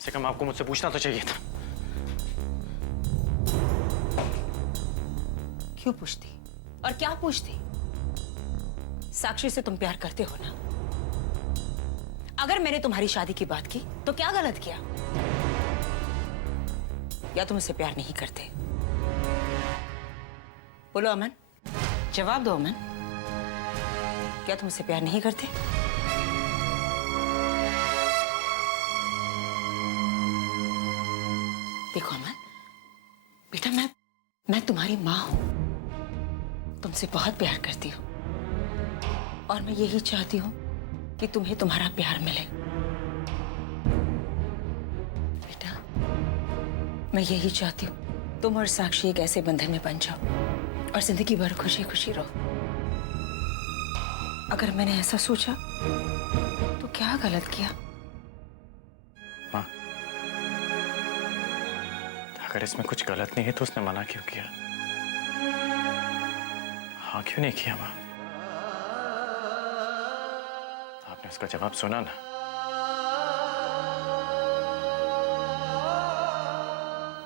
से कम आपको मुझसे पूछना तो चाहिए था। क्यों पूछती और क्या पूछती? साक्षी से तुम प्यार करते हो ना? अगर मैंने तुम्हारी शादी की बात की तो क्या गलत किया? या तुम उससे प्यार नहीं करते? बोलो अमन, जवाब दो अमन। क्या तुम उससे प्यार नहीं करते? देखो अमन, बेटा मैं तुम्हारी माँ हूं, तुमसे बहुत प्यार करती हूँ और मैं यही चाहती हूँ कि तुम्हें तुम्हारा प्यार मिले। बेटा, मैं यही चाहती हूँ तुम और साक्षी एक ऐसे बंधन में बन जाओ और जिंदगी भर खुशी खुशी रहो। अगर मैंने ऐसा सोचा तो क्या गलत किया? माँ, अगर इसमें कुछ गलत नहीं है तो उसने मना क्यों किया? हाँ क्यों नहीं किया माँ? आपने उसका जवाब सुना ना?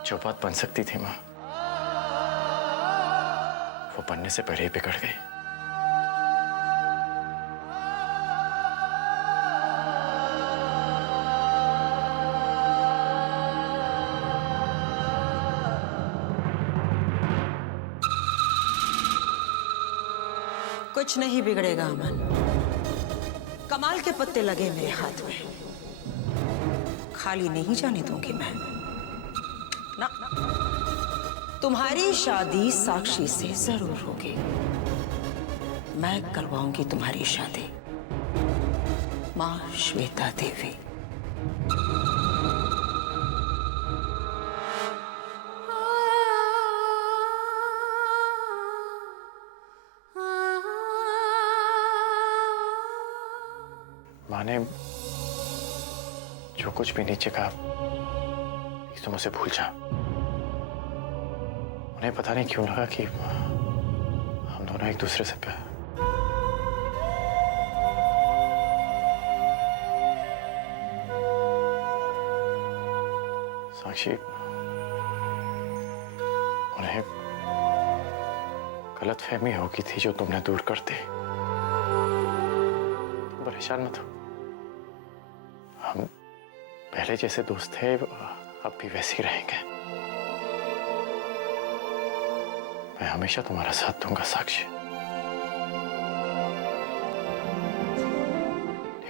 जो बात बन सकती थी माँ, वो बनने से पहले ही बिगड़ गई। कुछ नहीं बिगड़ेगा अमन। कमाल के पत्ते लगे मेरे हाथ में, खाली नहीं जाने दूंगी मैं ना। तुम्हारी शादी साक्षी से जरूर होगी। मैं करवाऊंगी तुम्हारी शादी मां श्वेता देवी। माँ ने जो कुछ भी नीचे कहा तुम उसे भूल जा। उन्हें पता नहीं क्यों लगा कि हम दोनों एक दूसरे से प्यार। साक्षी, उन्हें गलतफहमी हो गई थी जो तुमने दूर कर दी। तुम परेशान मत हो, हम पहले जैसे दोस्त थे अब भी वैसे ही रहेंगे। मैं हमेशा तुम्हारा साथ दूंगा साक्षी,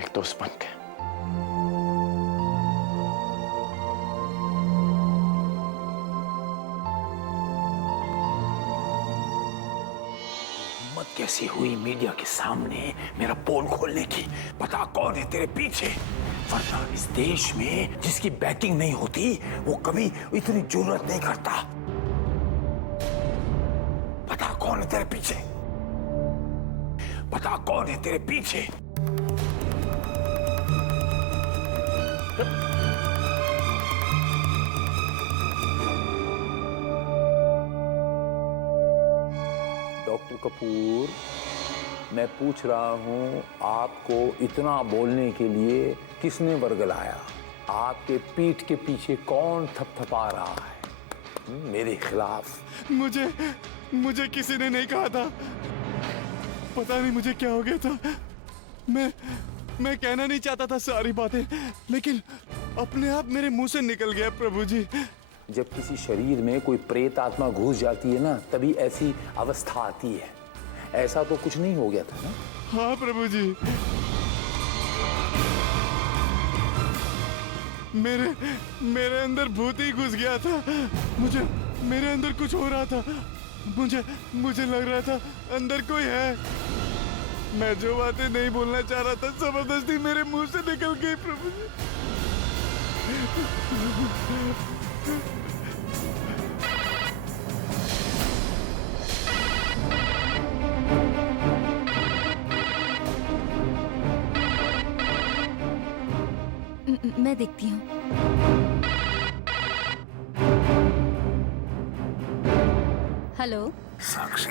एक दोस्त बन के। हिम्मत कैसी हुई मीडिया के सामने मेरा पोल खोलने की? पता कौन है तेरे पीछे? वरना इस देश में जिसकी बैटिंग नहीं होती वो कभी इतनी जरूरत नहीं करता। पता कौन है तेरे पीछे? पता कौन है तेरे पीछे? डॉक्टर कपूर, मैं पूछ रहा हूं आपको इतना बोलने के लिए किसने वर्गलाया? आपके पीठ के पीछे कौन थपथपा रहा है मेरे खिलाफ? मुझे किसी ने नहीं कहा था। पता नहीं मुझे क्या हो गया था। मैं कहना नहीं चाहता था सारी बातें, लेकिन अपने आप मेरे मुंह से निकल गया प्रभु जी। जब किसी शरीर में कोई प्रेत आत्मा घुस जाती है ना, तभी ऐसी अवस्था आती है। ऐसा तो कुछ नहीं हो गया था ना? हाँ प्रभु जी, मेरे अंदर भूत ही घुस गया था। मेरे अंदर कुछ हो रहा था। मुझे लग रहा था अंदर कोई है। मैं जो बातें नहीं बोलना चाह रहा था जबरदस्ती मेरे मुंह से निकल गई प्रभु जी। मैं देखती हूँ। हेलो साक्षी,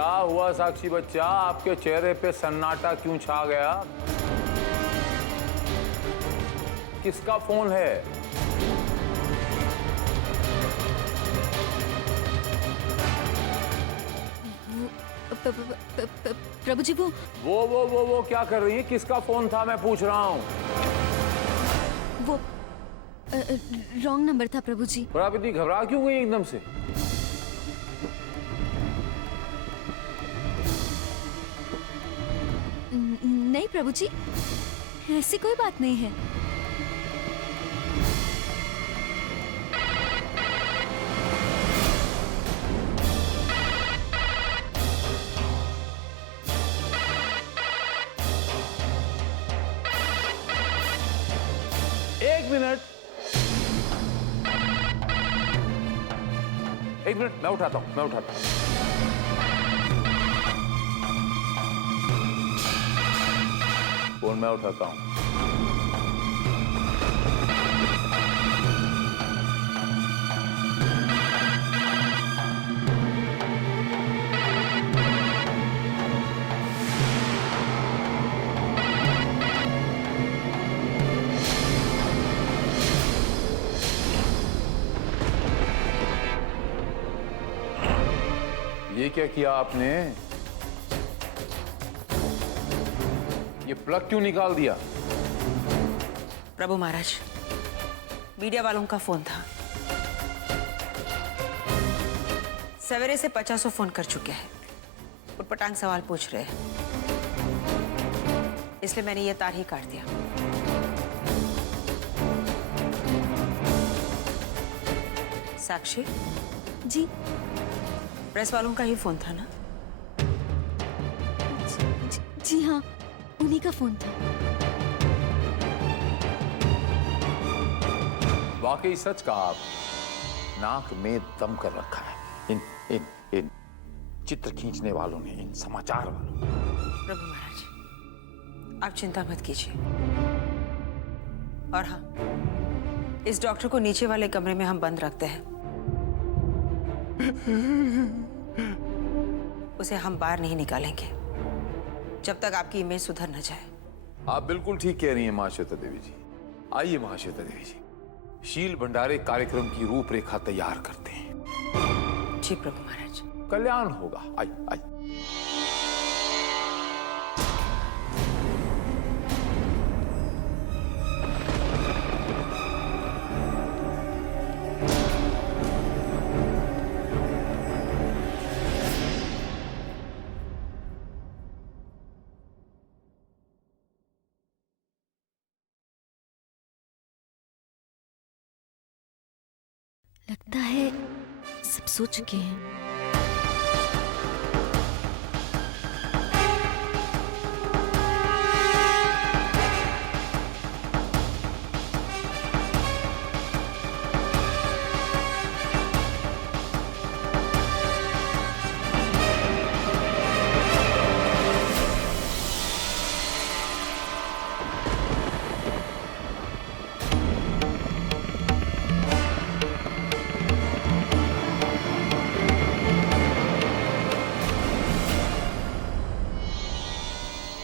क्या हुआ साक्षी बच्चा, आपके चेहरे पे सन्नाटा क्यों छा गया? किसका फोन है? प्रभु जी वो क्या कर रही है? किसका फोन था मैं पूछ रहा हूँ। वो रॉन्ग नंबर था प्रभु जी। और आप इतनी घबरा क्यों गई एकदम से? नहीं प्रभु जी, ऐसी कोई बात नहीं है। एक मिनट, मैं उठाता हूं। फोन मैं उठाता हूं। ये क्या किया आपने? ये प्लग क्यों निकाल दिया? प्रभु महाराज, मीडिया वालों का फोन था। सवेरे से 50 फोन कर चुके हैं, उटपटांग सवाल पूछ रहे हैं, इसलिए मैंने ये तार ही काट दिया। साक्षी जी प्रेस वालों का ही फोन था ना? जी हाँ, उन्हीं का फोन था। वाकई सच कहा आप। नाक में दम कर रखा है इन चित्र खींचने वालों ने, इन समाचार वालों ने। प्रभु महाराज, आप चिंता मत कीजिए। और हाँ, इस डॉक्टर को नीचे वाले कमरे में हम बंद रखते हैं। उसे हम बाहर नहीं निकालेंगे जब तक आपकी इमेज सुधर न जाए। आप बिल्कुल ठीक कह रही हैं महाश्वेता देवी जी। आइए महाश्वेता देवी जी, शील भंडारे कार्यक्रम की रूपरेखा तैयार करते हैं। जी प्रभु महाराज। कल्याण होगा। आइए। लगता है सब सो चुके हैं।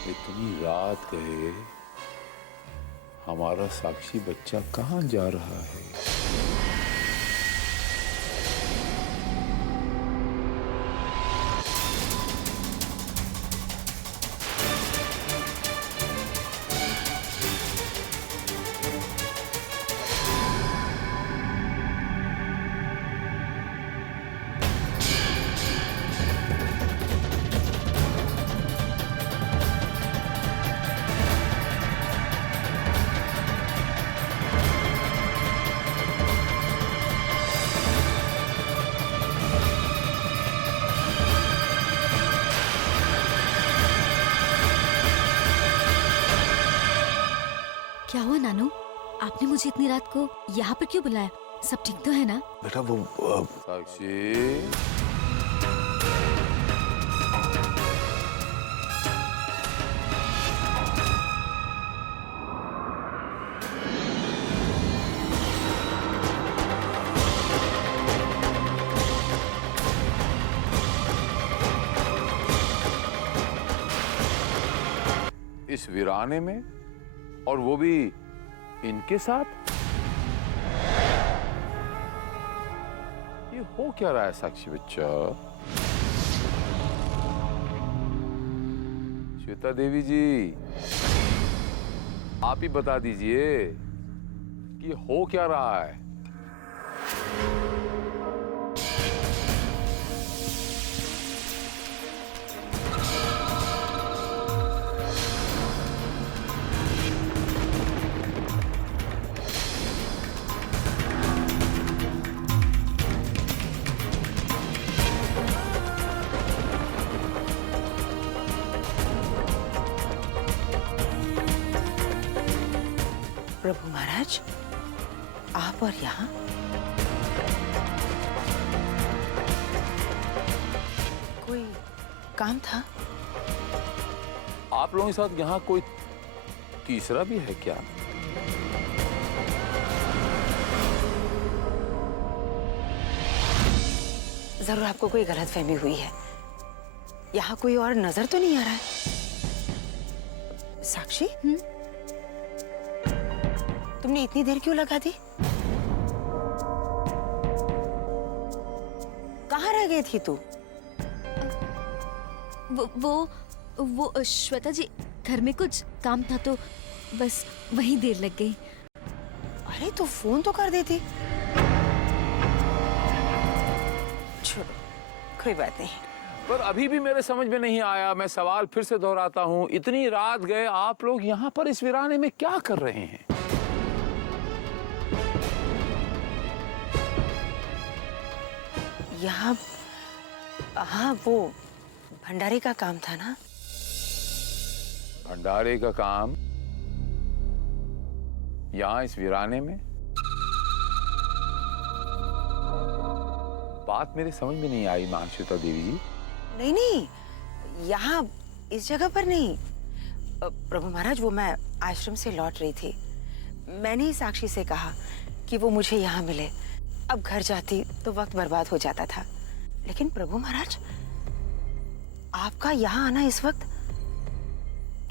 इतनी रात गए, हमारा साक्षी बच्चा कहाँ जा रहा है? क्या हुआ नानू, आपने मुझे इतनी रात को यहाँ पर क्यों बुलाया? सब ठीक तो है ना? बेटा वो साक्षी, इस वीराने में, और वो भी इनके साथ। ये हो क्या रहा है साक्षी बच्चा? श्वेता देवी जी, आप ही बता दीजिए कि हो क्या रहा है। प्रभु महाराज, आप और यहाँ? कोई काम था? आप लोगों के साथ यहाँ कोई तीसरा भी है क्या? जरूर आपको कोई गलतफहमी हुई है। यहाँ कोई और नजर तो नहीं आ रहा है। साक्षी, तुमने इतनी देर क्यों लगा दी? कहाँ रह गई थी तू? वो श्वेता जी, घर में कुछ काम था तो बस वहीं देर लग गई। अरे तो फोन तो कर देती। छोड़ो, कोई बात नहीं। पर अभी भी मेरे समझ में नहीं आया। मैं सवाल फिर से दोहराता हूँ, इतनी रात गए आप लोग यहाँ पर इस वीराने में क्या कर रहे हैं? यहाँ, हाँ, वो भंडारे का काम था ना। भंडारे का काम यहाँ इस वीराने में? बात मेरे समझ में नहीं आई श्वेता देवी जी। नहीं नहीं, यहाँ इस जगह पर नहीं। प्रभु महाराज, वो मैं आश्रम से लौट रही थी। मैंने ही साक्षी से कहा कि वो मुझे यहाँ मिले। अब घर जाती तो वक्त बर्बाद हो जाता था। लेकिन प्रभु महाराज, आपका यहाँ आना इस वक्त,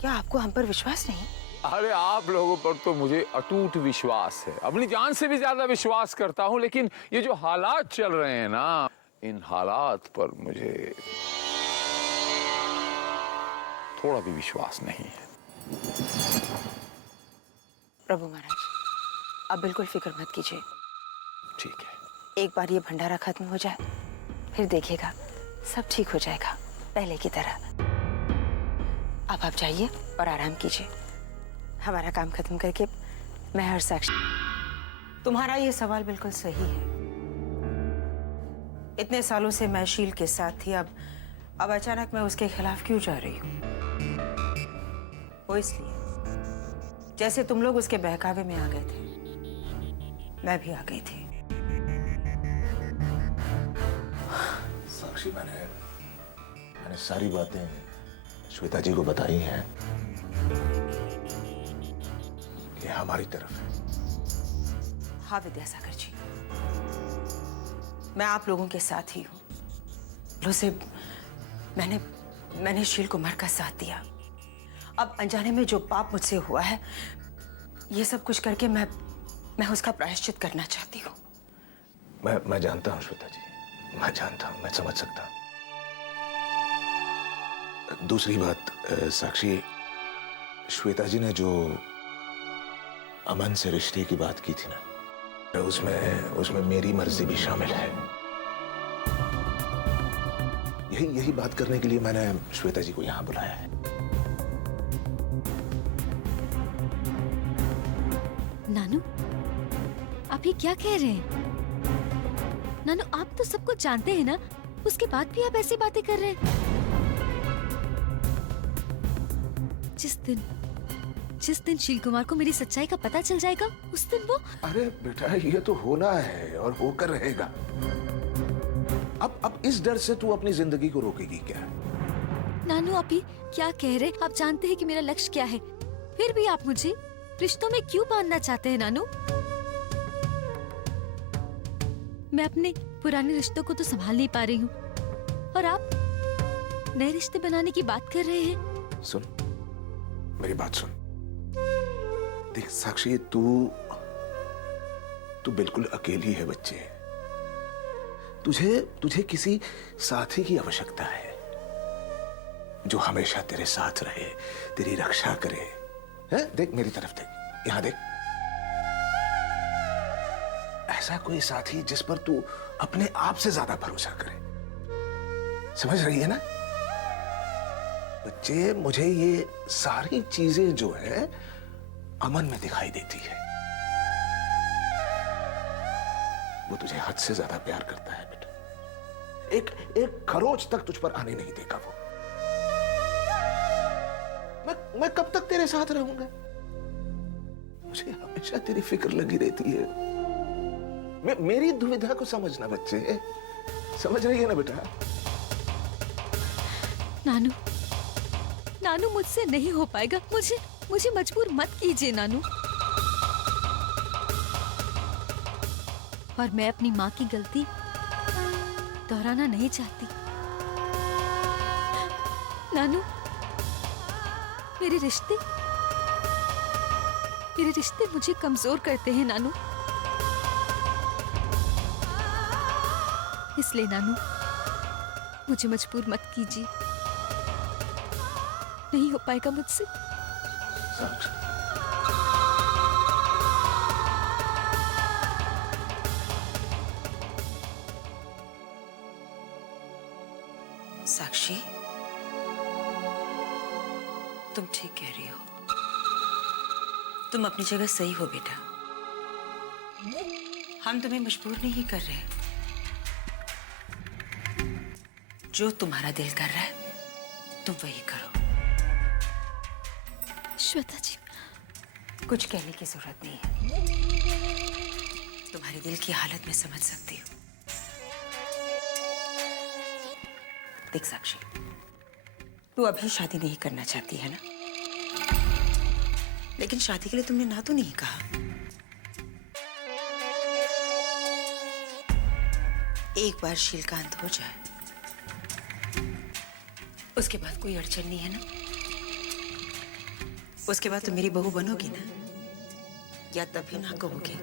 क्या आपको हम पर विश्वास नहीं? अरे आप लोगों पर तो मुझे अटूट विश्वास है, अपनी जान से भी ज्यादा विश्वास करता हूं। लेकिन ये जो हालात चल रहे हैं ना, इन हालात पर मुझे थोड़ा भी विश्वास नहीं है। प्रभु महाराज, अब बिल्कुल फिक्र मत कीजिए। ठीक है, एक बार ये भंडारा खत्म हो जाए, फिर देखिएगा सब ठीक हो जाएगा पहले की तरह। अब आप जाइए और आराम कीजिए। हमारा काम खत्म करके मैं और साक्षी, तुम्हारा ये सवाल बिल्कुल सही है। इतने सालों से मैं शील के साथ थी, अब अचानक मैं उसके खिलाफ क्यों जा रही हूँ? वो इसलिए जैसे तुम लोग उसके बहकावे में आ गए थे, मैं भी आ गई थी। साक्षी, मैंने सारी बातें श्वेता जी को बताई हैं। ये हमारी तरफ है। हाँ विद्यासागर जी, मैं आप लोगों के साथ ही हूँ। से मैंने शील कुमार का साथ दिया। अब अनजाने में जो पाप मुझसे हुआ है, ये सब कुछ करके मैं उसका प्रायश्चित करना चाहती हूँ। मैं जानता हूँ श्वेता जी, मैं जानता हूँ, मैं समझ सकता हूँ। दूसरी बात साक्षी, श्वेता जी ने जो अमन से रिश्ते की बात की थी ना, उसमें मेरी मर्जी भी शामिल है। यही बात करने के लिए मैंने श्वेता जी को यहाँ बुलाया है। नानू, आप ये क्या कह रहे हैं? नानू, आप तो सब कुछ जानते हैं ना, उसके बाद भी आप ऐसी बातें कर रहे हैं। जिस दिन शील कुमार को मेरी सच्चाई का पता चल जाएगा, उस दिन वो... अरे बेटा, ये तो होना है और होकर रहेगा। अब इस डर से तू अपनी जिंदगी को रोकेगी क्या? नानू, आप ये क्या कह रहे हैं? आप जानते हैं कि मेरा लक्ष्य क्या है, फिर भी आप मुझे रिश्तों में क्यों बांधना चाहते हैं? नानू, मैं अपने पुराने रिश्तों को तो संभाल नहीं पा रही हूँ, और आप नए रिश्ते बनाने की बात कर रहे हैं। सुन, मेरी बात सुन। देख साक्षी, तू बिल्कुल अकेली है बच्चे। तुझे किसी साथी की आवश्यकता है जो हमेशा तेरे साथ रहे, तेरी रक्षा करे। है? देख मेरी तरफ देख, यहां देख। ऐसा कोई साथी जिस पर तू अपने आप से ज्यादा भरोसा करे। समझ रही है ना बच्चे? मुझे ये सारी चीजें जो है अमन में दिखाई देती है। वो तुझे हद से ज्यादा प्यार करता है बेटा। एक खरोच तक तुझ पर आने नहीं देगा वो। मैं कब तक तेरे साथ रहूंगा? मुझे हमेशा तेरी फिक्र लगी रहती है। मेरी दुविधा को समझना बच्चे। समझ रही है ना बेटा? नानू, नानू मुझसे नहीं हो पाएगा। मुझे मजबूर मत कीजिए नानू। और मैं अपनी माँ की गलती दोहराना नहीं चाहती। नानू, मेरे रिश्ते मुझे कमजोर करते हैं नानू। इसलिए नानू, मुझे मजबूर मत कीजिए। नहीं हो पाएगा मुझसे। साक्षी, तुम ठीक कह रही हो। तुम अपनी जगह सही हो बेटा। हम तुम्हें मजबूर नहीं कर रहे। जो तुम्हारा दिल कर रहा है तुम वही करो। श्वेता जी, कुछ कहने की जरूरत नहीं है। तुम्हारे दिल की हालत में समझ सकती हूँ। देख साक्षी, तू अभी शादी नहीं करना चाहती है ना? लेकिन शादी के लिए तुमने ना तो नहीं कहा। एक बार शीलकांत हो जाए उसके बाद कोई अड़चन नहीं है ना? उसके बाद तो मेरी बहू बनोगी ना? या तभी ना कहोगी?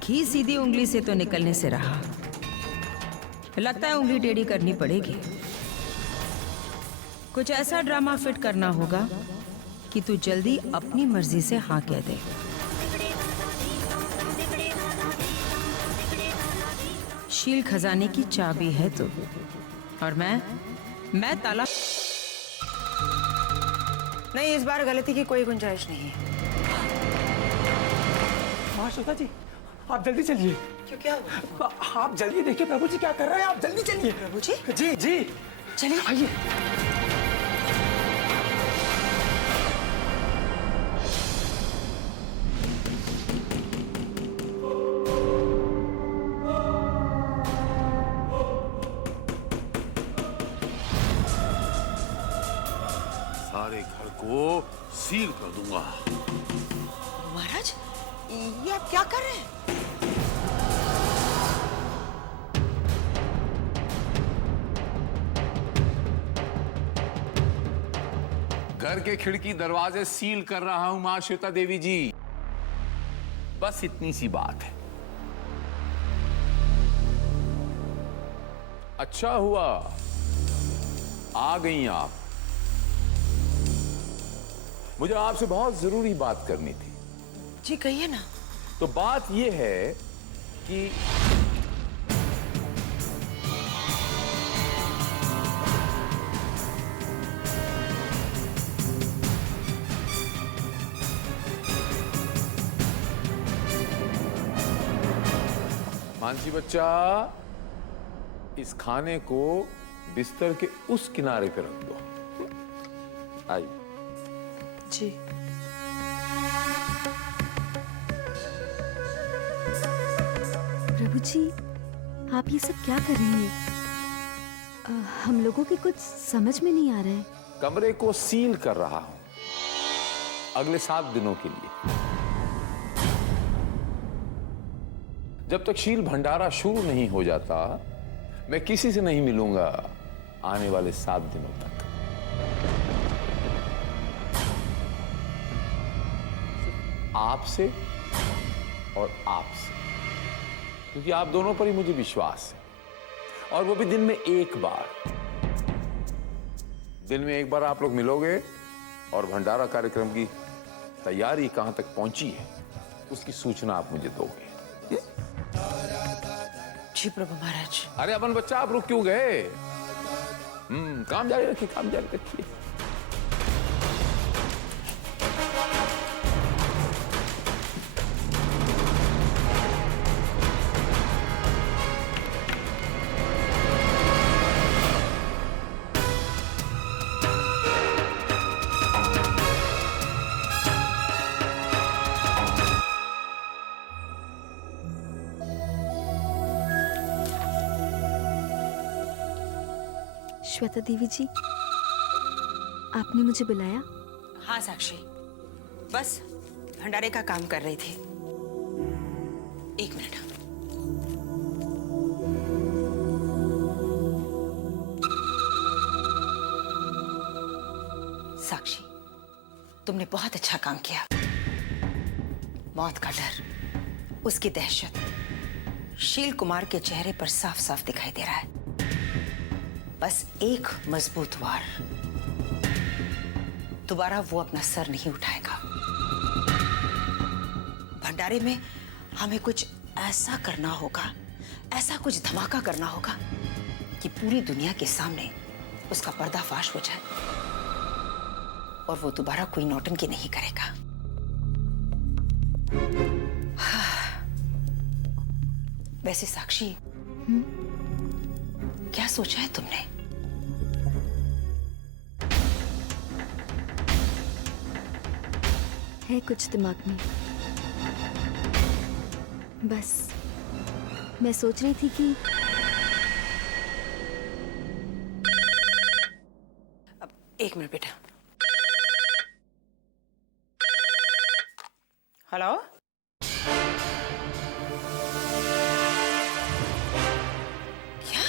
घी सीधी उंगली से तो निकलने से रहा। लगता है उंगली टेढ़ी करनी पड़ेगी। कुछ ऐसा ड्रामा फिट करना होगा कि तू जल्दी अपनी मर्जी से हाँ कह दे। शील खजाने की चाबी है तू, और मैं ताला। नहीं, इस बार गलती की कोई गुंजाइश नहीं है। हाँ श्वेता जी, आप जल्दी चलिए। क्यों, क्या हुआ? आप जल्दी देखिए प्रभु जी क्या कर रहे हैं। आप जल्दी चलिए। प्रभु जी? जी जी, चलिए आइए। सारे घर को सील कर दूंगा। महाराज, ये आप क्या कर रहे हैं? घर के खिड़की दरवाजे सील कर रहा हूं मां श्वेता देवी जी। बस इतनी सी बात है। अच्छा हुआ आ गई आप। मुझे आपसे बहुत जरूरी बात करनी थी। जी कहिए ना। तो बात यह है कि मानसी बच्चा, इस खाने को बिस्तर के उस किनारे पे रख दो। आई। जी। प्रभु जी, आप ये सब क्या कर रही हैं? हम लोगों की कुछ समझ में नहीं आ रहा है। कमरे को सील कर रहा हूं अगले 7 दिनों के लिए। जब तक शील भंडारा शुरू नहीं हो जाता, मैं किसी से नहीं मिलूंगा आने वाले 7 दिनों तक। आपसे और आपसे, क्योंकि आप दोनों पर ही मुझे विश्वास है, और वो भी दिन में एक बार। दिन में एक बार आप लोग मिलोगे और भंडारा कार्यक्रम की तैयारी कहां तक पहुंची है उसकी सूचना आप मुझे दोगे। जी प्रभु महाराज। अरे अपन बच्चा, आप रुक क्यों गए? काम जारी रखिए, काम जारी रखिए। श्वेता देवी जी, आपने मुझे बुलाया? हाँ साक्षी, बस भंडारे का काम कर रही थी। 1 मिनट। साक्षी, तुमने बहुत अच्छा काम किया। मौत का डर, उसकी दहशत शील कुमार के चेहरे पर साफ साफ दिखाई दे रहा है। बस एक मजबूत वार, दोबारा वो अपना सर नहीं उठाएगा। भंडारे में हमें कुछ ऐसा करना होगा, ऐसा कुछ धमाका करना होगा कि पूरी दुनिया के सामने उसका पर्दाफाश हो जाए और वो दोबारा कोई नौटंकी नहीं करेगा। वैसे साक्षी, क्या सोचा है तुमने? है कुछ दिमाग में, बस मैं सोच रही थी कि अब 1 मिनट बेटा। हेलो, क्या?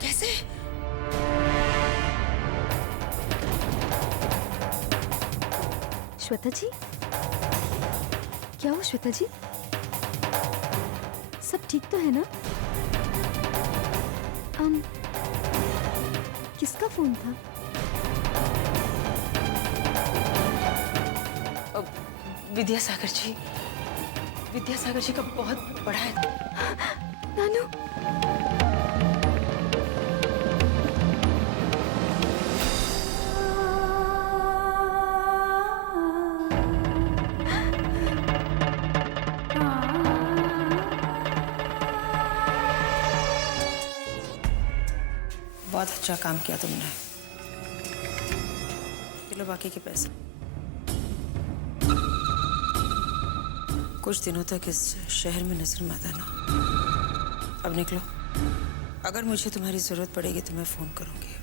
कैसे? श्वेता जी, क्या हुआ श्वेता जी? सब ठीक तो है ना? किसका फोन था? विद्यासागर जी, विद्यासागर जी का बहुत बड़ा है। नानू, बहुत अच्छा काम किया तुमने। चलो बाकी के पैसे। कुछ दिनों तक इस शहर में नजर मत आना। अब निकलो। अगर मुझे तुम्हारी जरूरत पड़ेगी तो मैं फोन करूंगी।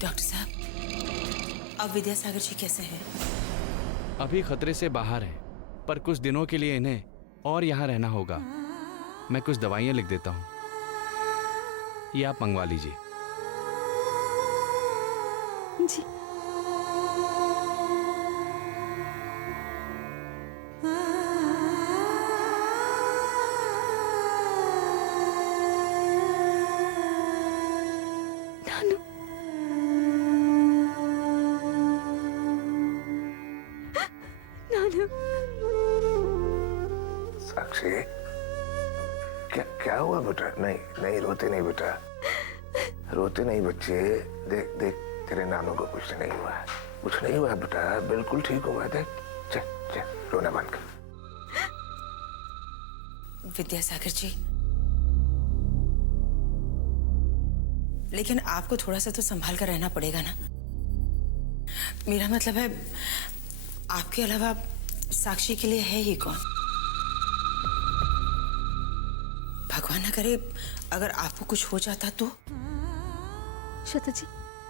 डॉक्टर साहब, अब विद्यासागर जी कैसे हैं? अभी खतरे से बाहर है, पर कुछ दिनों के लिए इन्हें और यहाँ रहना होगा। मैं कुछ दवाइयाँ लिख देता हूँ, ये आप मंगवा लीजिए। जी। नानू, नानू। साक्षी, क्या हुआ बेटा? नहीं नहीं, रोते नहीं बेटा, रोते नहीं बच्चे। देख देख, तेरे नानू को कुछ नहीं हुआ, कुछ नहीं हुआ बेटा, बिल्कुल ठीक हुआ। देख, चल चल, रोना बंद कर। विद्यासागर जी, लेकिन आपको थोड़ा सा तो संभाल कर रहना पड़ेगा ना। मेरा मतलब है, आपके अलावा साक्षी के लिए है ही कौन? भगवान न करे अगर आपको कुछ हो जाता तो। श्वेता जी,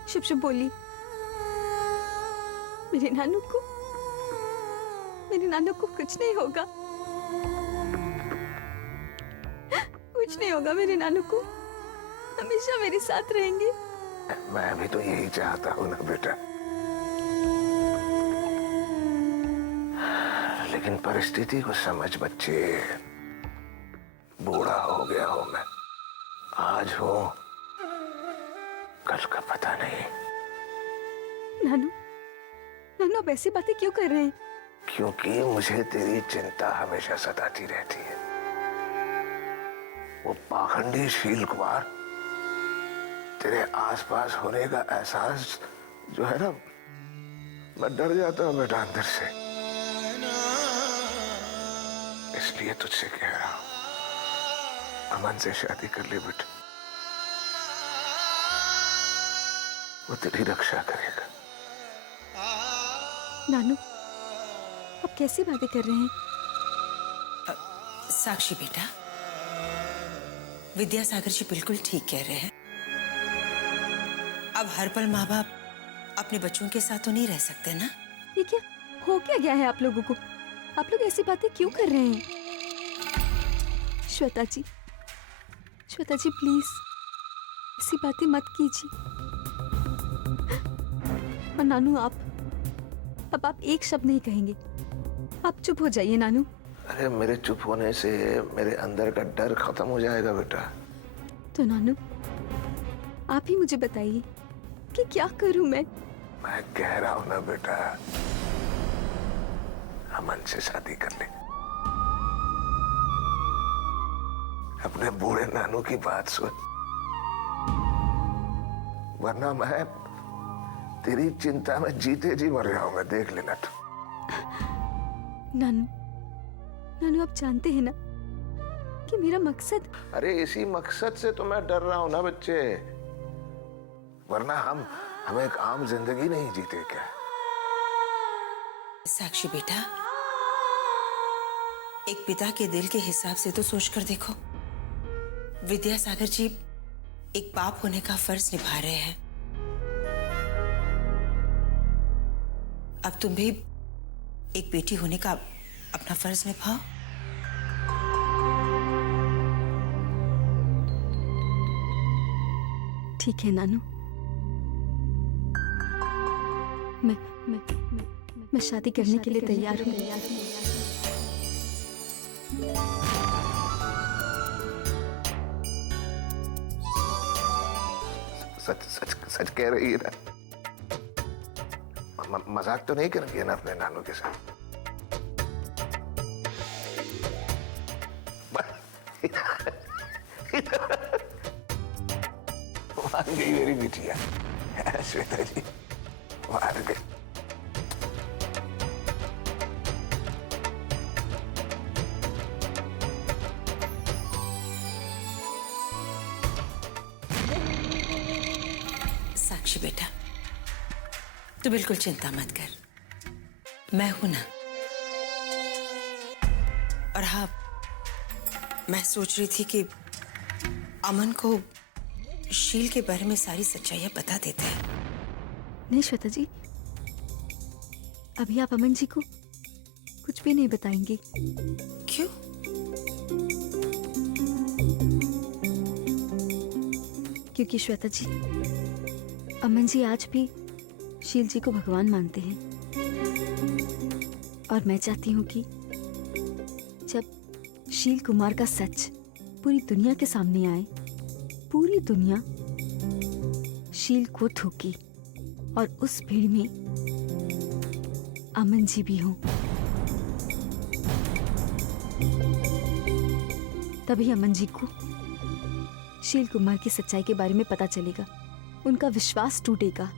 शुभ शुभ बोलिए। मेरे नानू को कुछ नहीं होगा, कुछ नहीं होगा। मेरे नानू को हमेशा मेरे साथ रहेंगे। मैं भी तो यही चाहता हूँ ना बेटा, लेकिन परिस्थिति को समझ बच्चे। बूढ़ा हो गया हूं मैं, आज हो कल का पता नहीं। नानू, आप ऐसी बातें क्यों कर रहे हैं? क्योंकि मुझे तेरी चिंता हमेशा सताती रहती है। वो पाखंडी शील कुमार तेरे आसपास होने का एहसास जो है ना, मैं डर जाता हूं बेटा अंदर से। इसलिए तुझसे कह रहा हूं, अमन से शादी कर ले बेटा, वो तेरी रक्षा करेगा। नानू, आप कैसी बातें कर रहे हैं? साक्षी बेटा, विद्यासागर जी बिल्कुल ठीक कह रहे हैं। अब हर पल माँ बाप अपने बच्चों के साथ तो नहीं रह सकते ना। ये क्या हो क्या गया है आप लोगों को? आप लोग ऐसी बातें क्यों कर रहे हैं? श्वेता जी प्लीज ऐसी बातें मत कीजिए। और नानू, अब आप एक शब्द नहीं कहेंगे। आप चुप हो जाइए नानू। अरे मेरे चुप होने से मेरे अंदर का डर खत्म हो जाएगा बेटा। तो नानू, आप ही मुझे बताइए कि क्या करूं मैं कह रहा हूं ना बेटा, अमन से शादी कर ले। अपने बूढ़े नानू की बात सुन, वरना मैं तेरी चिंता में जीते जी मर जाऊंगा, देख लेना तू। नानू, आप जानते हैं ना कि मेरा मकसद। अरे इसी मकसद से तो मैं डर रहा हूं ना बच्चे, वरना हम एक आम जिंदगी नहीं जीते क्या? साक्षी बेटा, एक पिता के दिल के हिसाब से तो सोचकर देखो। विद्यासागर जी एक बाप होने का फर्ज निभा रहे हैं। अब तुम भी एक बेटी होने का अपना फर्ज निभाओ। ठीक है नानू, मैं शादी करने के लिए तैयार हूँ। सच कह रही है ना? मजाक तो नहीं कर रही है ना अपने नानू के साथ? मान गई मेरी बिटिया श्वेता जी, मान गई। साक्षी बेटा, तू बिल्कुल चिंता मत कर, मैं हूं ना। और हाँ, मैं सोच रही थी कि अमन को शील के बारे में सारी सच्चाइयां बता देते हैं। नहीं श्वेता जी, अभी आप अमन जी को कुछ भी नहीं बताएंगे। क्यों? क्योंकि श्वेता जी, अमन जी आज भी शील जी को भगवान मानते हैं। और मैं चाहती हूँ कि जब शील कुमार का सच पूरी दुनिया के सामने आए, पूरी दुनिया शील को थूके और उस भीड़ में अमन जी भी हों, तभी अमन जी को शील कुमार की सच्चाई के बारे में पता चलेगा, उनका विश्वास टूटेगा।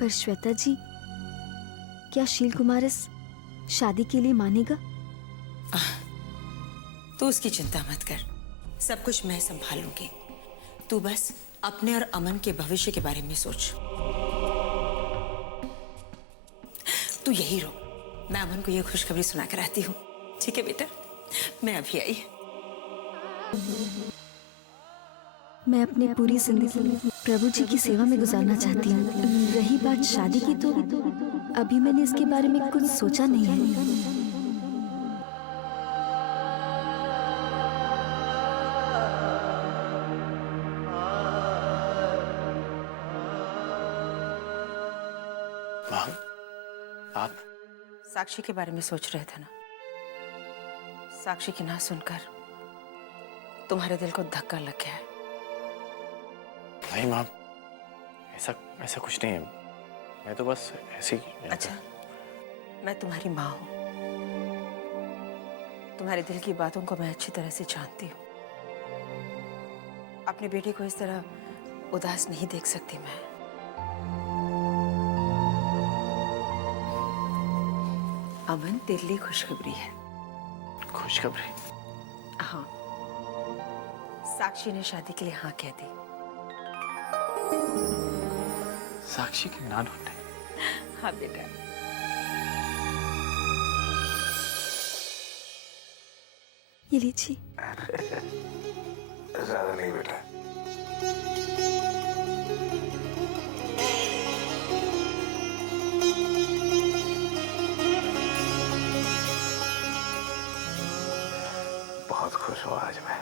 पर श्वेता जी, क्या शील कुमार इस शादी के लिए मानेगा? तू उसकी चिंता मत कर, सब कुछ मैं संभाल लूंगी। तू बस अपने और अमन के भविष्य के बारे में सोच। तू यही रहो, मैं अमन को ये खुशखबरी सुना कर आती हूँ। ठीक है बेटा, मैं अभी आई। मैं अपनी पूरी जिंदगी प्रभु जी की सेवा में गुजारना चाहती हूँ। रही बात शादी की, तो अभी मैंने इसके बारे में कुछ सोचा नहीं है। माँ, आप साक्षी के बारे में सोच रहे थे ना? साक्षी की ना सुनकर तुम्हारे दिल को धक्का लग गया है। नहीं माँ, ऐसा ऐसा कुछ नहीं है। मैं तो बस ऐसे ही। अच्छा, मैं तुम्हारी माँ हूँ। तुम्हारे दिल की बातों को मैं अच्छी तरह से जानती हूँ। अपने बेटे को इस तरह उदास नहीं देख सकती मैं। अमन, तेरे लिए खुशखबरी है। खुशखबरी? हाँ, साक्षी ने शादी के लिए हाँ कह दी। साक्षी के नानू ने? हाँ बेटा। ये लीजिए। ज्यादा नहीं बेटा। बहुत खुश हूँ आज मैं।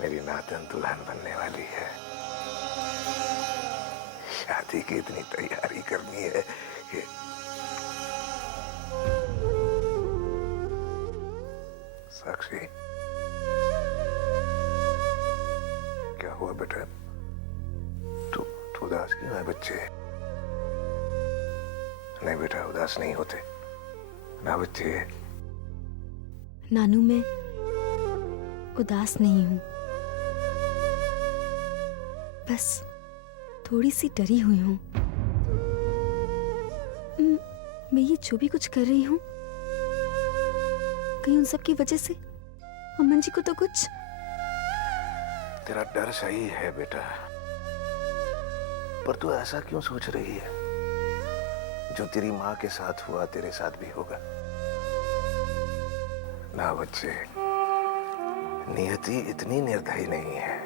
मेरी नातन दुल्हन बनने वाली है। शादी की इतनी तैयारी करनी है कि साक्षी, क्या हुआ बेटा? तू उदास क्यों है बच्चे? नहीं बेटा, उदास नहीं होते ना बच्चे। नानू, मैं उदास नहीं हूँ, बस थोड़ी सी डरी हुई हूँ। मैं ये जो भी कुछ कर रही हूँ, कहीं उन सब की वजह से अमन जी को तो कुछ। तेरा डर सही है बेटा, पर तू ऐसा क्यों सोच रही है? जो तेरी माँ के साथ हुआ तेरे साथ भी होगा ना बच्चे। नियति इतनी निर्दयी नहीं है।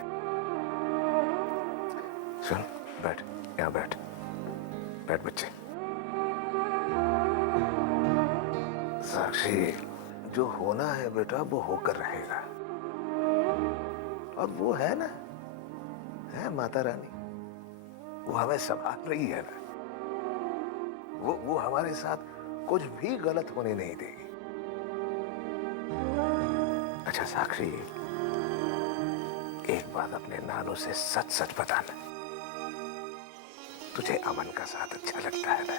सुन, बैठ, यहाँ बैठ। बैठ बच्चे। साक्षी, जो होना है बेटा वो होकर रहेगा। और वो है ना, है माता रानी, वो हमें संभाल रही है ना। वो हमारे साथ कुछ भी गलत होने नहीं देगी। अच्छा साक्षी, एक बात अपने नानू से सच सच बताना, तुझे अमन का साथ अच्छा लगता है ना?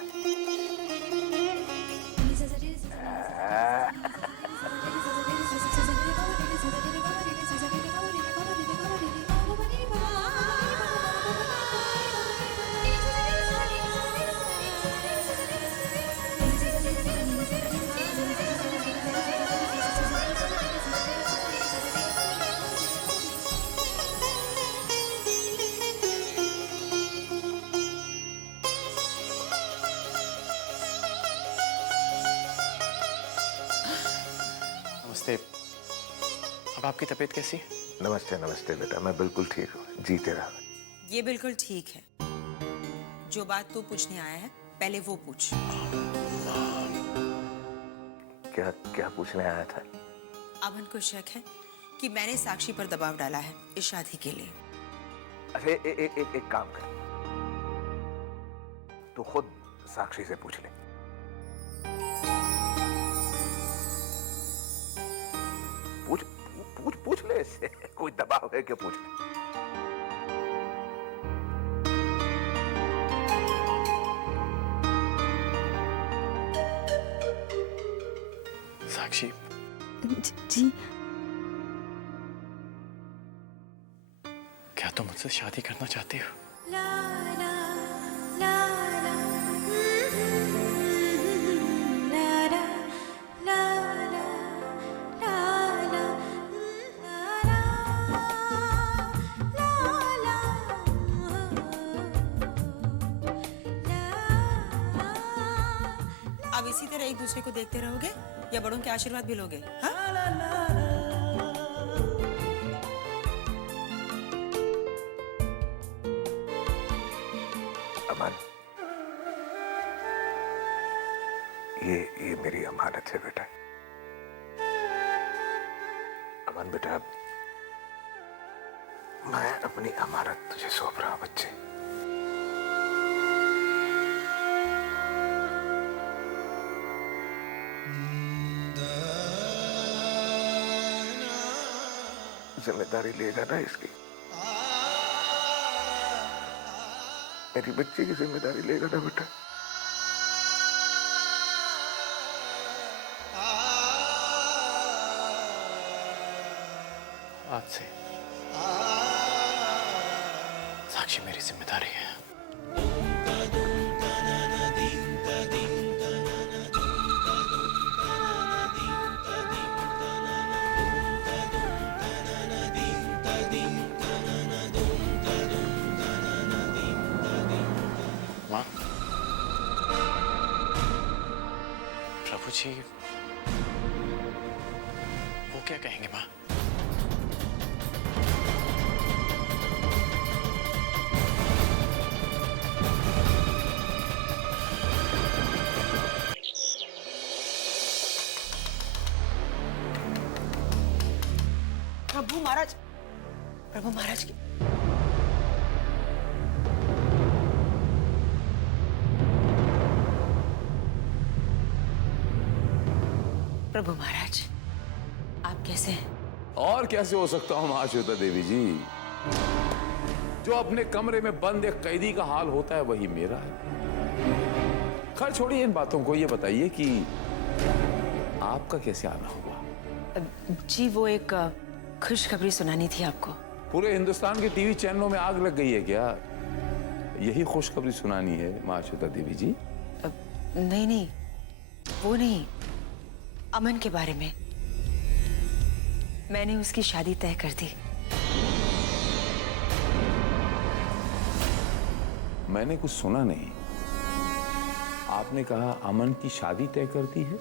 नमस्ते। अब आपकी तबीयत कैसी है? नमस्ते नमस्ते बेटा, मैं बिल्कुल ठीक हूँ। जीते रहो। ये बिल्कुल ठीक है। जो बात तू पूछने आया है, पहले वो पूछ। क्या क्या पूछने आया था? अमन को शक है कि मैंने साक्षी पर दबाव डाला है इस शादी के लिए। अच्छा, एक काम कर, तू खुद साक्षी से पूछ ले। पूछ ले इससे, कोई दबाव है क्या? पूछ ले। साक्षी जी, क्या तुम मुझसे शादी करना चाहती हो? ला ला ला ला। इसी तरह एक दूसरे को देखते रहोगे या बड़ों के आशीर्वाद भी लोगे? हाँ? अमन, ये मेरी अमानत है बेटा। अमन बेटा, मैं अपनी अमानत तुझे सौंप रहा हूं बच्चे। जिम्मेदारी लेगा ना इसकी? मेरी बच्ची की जिम्मेदारी लेगा ना बेटा? आज से साक्षी मेरी जिम्मेदारी है। माँ, प्रभु जी वो क्या कहेंगे माँ? प्रभु महाराज की प्रभु महाराज, आप कैसे हैं? और कैसे हो सकता हूं महाश्वेता देवी जी? जो अपने कमरे में बंद एक कैदी का हाल होता है वही मेरा है। खैर छोड़िए इन बातों को, ये बताइए कि आपका कैसे आना हुआ? जी वो एक खुशखबरी सुनानी थी आपको। पूरे हिंदुस्तान के टीवी चैनलों में आग लग गई है क्या? यही खुशखबरी सुनानी है महाश्वेता देवी जी? नहीं, वो नहीं, अमन के बारे में। मैंने उसकी शादी तय कर दी। मैंने कुछ सुना नहीं। आपने कहा अमन की शादी तय कर दी है?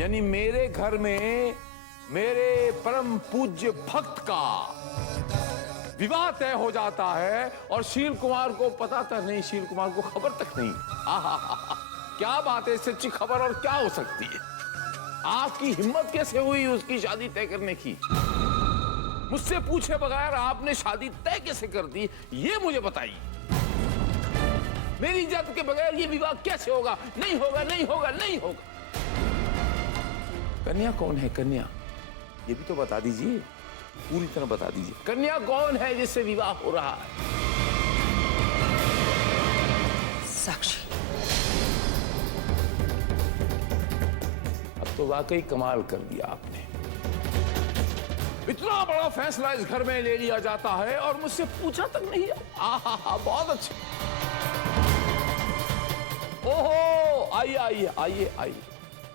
यानी मेरे घर में मेरे परम पूज्य भक्त का विवाह तय हो जाता है और शील कुमार को पता तक नहीं, शील कुमार को खबर तक नहीं। क्या बात है, सच्ची खबर और क्या हो सकती है? आपकी हिम्मत कैसे हुई उसकी शादी तय करने की? मुझसे पूछे बगैर आपने शादी तय कैसे कर दी, ये मुझे बताइए। मेरी इजाजत के बगैर ये विवाह कैसे होगा? नहीं होगा, नहीं होगा, नहीं होगा। कन्या कौन है? कन्या ये भी तो बता दीजिए, पूरी तरह बता दीजिए। कन्या कौन है जिससे विवाह हो रहा है? साक्षी। अब तो वाकई कमाल कर दिया आपने। इतना बड़ा फैसला इस घर में ले लिया जाता है और मुझसे पूछा तक नहीं। आहा, बहुत अच्छा। ओहो, आइए आइए आइए आइए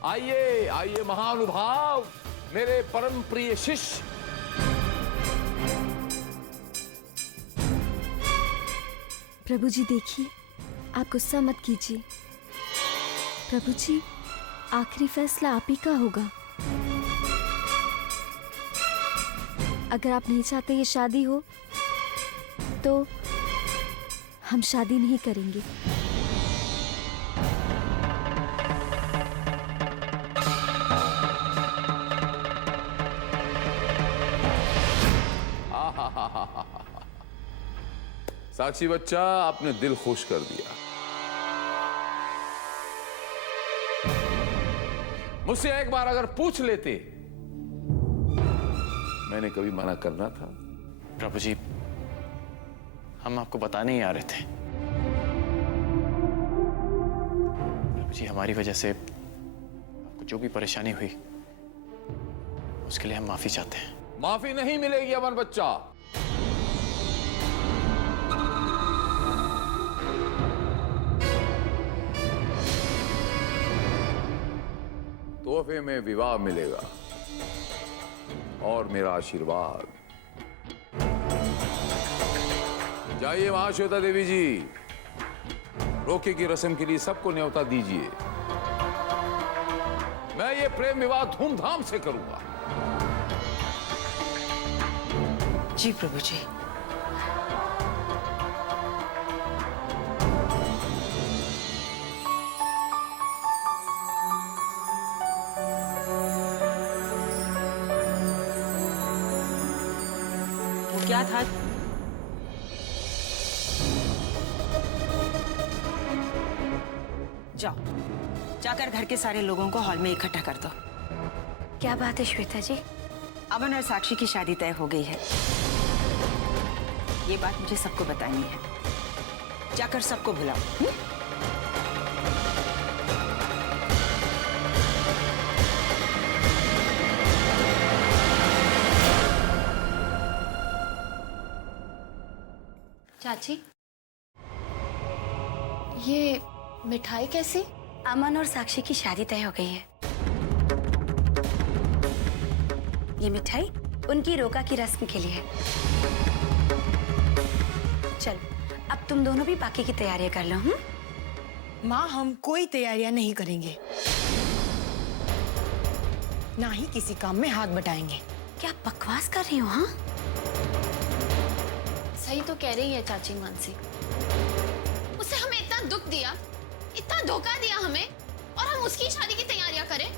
आइए आइए महानुभाव, मेरे परम प्रिय शिष्य। प्रभु जी देखिए, आप गुस्सा मत कीजिए। प्रभु जी, आखिरी फैसला आप ही का होगा। अगर आप नहीं चाहते ये शादी हो तो हम शादी नहीं करेंगे। साक्षी बच्चा, आपने दिल खुश कर दिया। मुझसे एक बार अगर पूछ लेते, मैंने कभी मना करना था? प्रभु जी, हम आपको बताने ही आ रहे थे। प्रभु जी, हमारी वजह से आपको जो भी परेशानी हुई उसके लिए हम माफी चाहते हैं। माफी नहीं मिलेगी अमन बच्चा। तोहफे में विवाह मिलेगा और मेरा आशीर्वाद। जाइए महाश्वेता देवी जी, रोके की रस्म के लिए सबको न्योता दीजिए। मैं ये प्रेम विवाह धूमधाम से करूंगा। जी प्रभु जी। वो क्या था? जाओ, जाकर घर के सारे लोगों को हॉल में इकट्ठा कर दो। क्या बात है श्वेता जी? अमन और साक्षी की शादी तय हो गई है। ये बात मुझे सबको बतानी है। जाकर सबको बुलाओ। चाची, ये मिठाई कैसी? अमन और साक्षी की शादी तय हो गई है। ये मिठाई उनकी रोका की रस्म के लिए है। चल, अब तुम दोनों भी बाकी की तैयारियां कर लो। माँ, हम कोई तैयारियां नहीं करेंगे, ना ही किसी काम में हाथ बटाएंगे। क्या बकवास कर रही हो? हाँ, सही तो कह रही है चाची मानसी। उससे हमें इतना दुख दिया, इतना धोखा दिया हमें, और हम उसकी शादी की तैयारियां करें?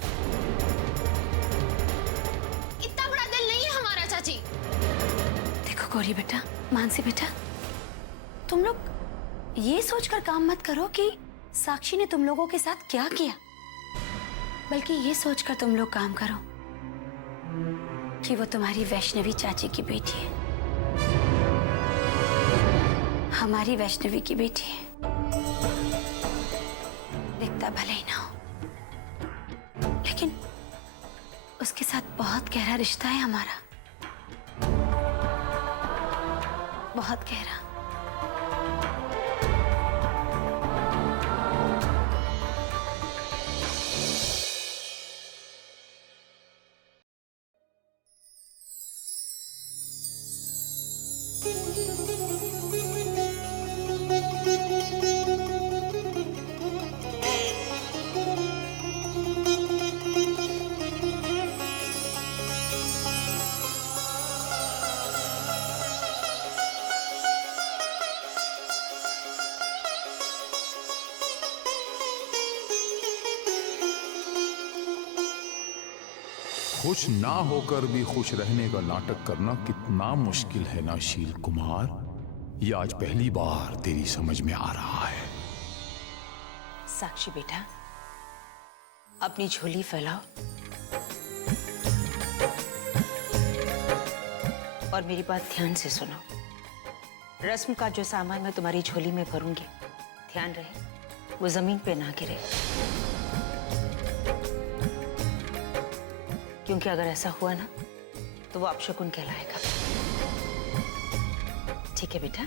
इतना बड़ा दिल नहीं है हमारा चाची। देखो गौरी बेटा, मानसी बेटा, तुम लोग ये सोचकर काम मत करो कि साक्षी ने तुम लोगों के साथ क्या किया, बल्कि ये सोचकर तुम लोग काम करो कि वो तुम्हारी वैष्णवी चाची की बेटी है, हमारी वैष्णवी की बेटी है। दिखता भले ही ना हो, लेकिन उसके साथ बहुत गहरा रिश्ता है हमारा, बहुत गहरा। खुश ना होकर भी खुश रहने का नाटक करना कितना मुश्किल है ना शील कुमार। ये आज पहली बार तेरी समझ में आ रहा है। साक्षी बेटा, अपनी झोली फैलाओ और मेरी बात ध्यान से सुनो। रस्म का जो सामान मैं तुम्हारी झोली में भरूंगी, ध्यान रहे वो जमीन पे ना गिरे, क्योंकि अगर ऐसा हुआ ना तो वो अपशकुन कहलाएगा। ठीक है बेटा?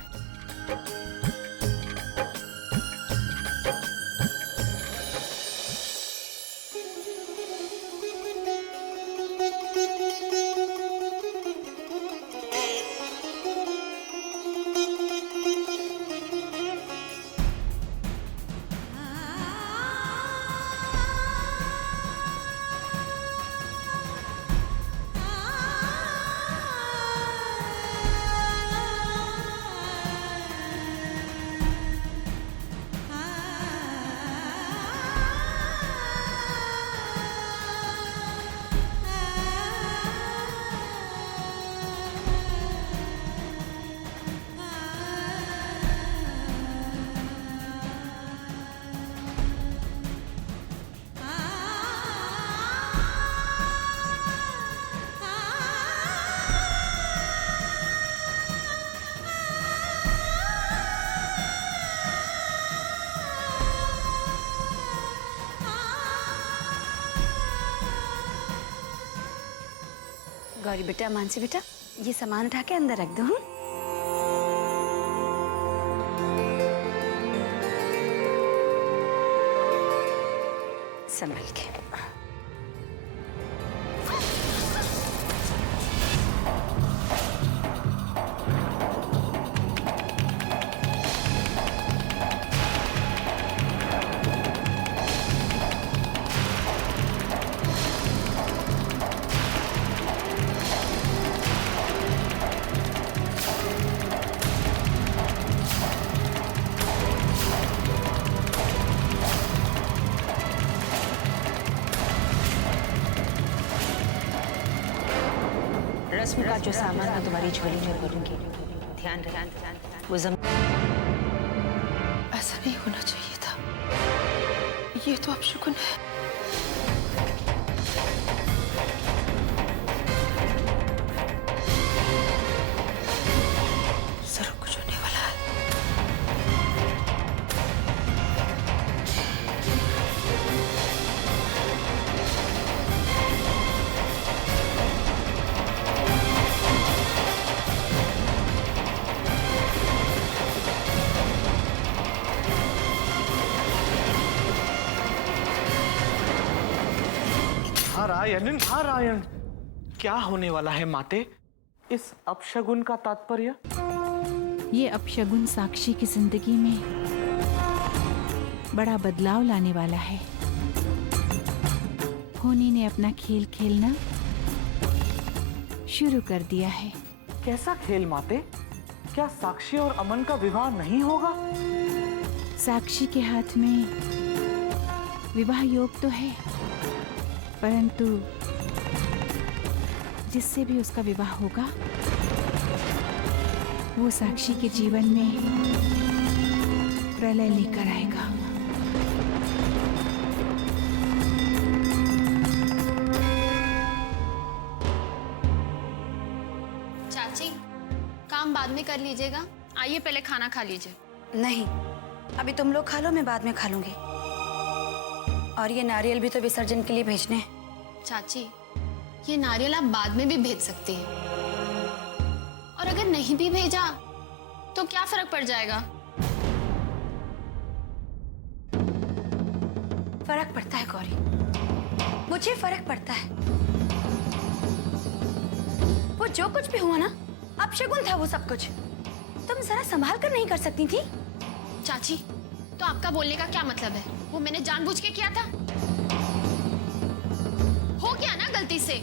गौरी बेटा, मानसी बेटा, ये सामान उठा के अंदर रख दो। संभल के। रस्म का जो सामान मैं तुम्हारी झोली में भरूंगी, ध्यान रखना वो ऐसा नहीं होना चाहिए था। ये तो अपशकुन है। जरूर कुछ होने वाला है। नारायण, क्या होने वाला है माते? इस अपशगुन का तात्पर्य? ये अपशगुन साक्षी की जिंदगी में बड़ा बदलाव लाने वाला है। होनी ने अपना खेल खेलना शुरू कर दिया है। कैसा खेल माते? क्या साक्षी और अमन का विवाह नहीं होगा? साक्षी के हाथ में विवाह योग तो है, परंतु जिससे भी उसका विवाह होगा वो साक्षी के जीवन में प्रलय लेकर आएगा। चाची, काम बाद में कर लीजिएगा, आइए पहले खाना खा लीजिए। नहीं, अभी तुम लोग खा लो, मैं बाद में खा लूंगी। और ये नारियल भी तो विसर्जन के लिए भेजने हैं। चाची, ये नारियल आप बाद में भी भेज सकती हैं। और अगर नहीं भी भेजा तो क्या फर्क पड़ जाएगा? फर्क पड़ता है गौरी, मुझे फर्क पड़ता है। वो जो कुछ भी हुआ ना, अपशगुन था वो सब कुछ। तुम जरा संभाल कर नहीं कर सकती थी? चाची, तो आपका बोलने का क्या मतलब है? वो मैंने जानबूझ के किया था? हो गया ना गलती से।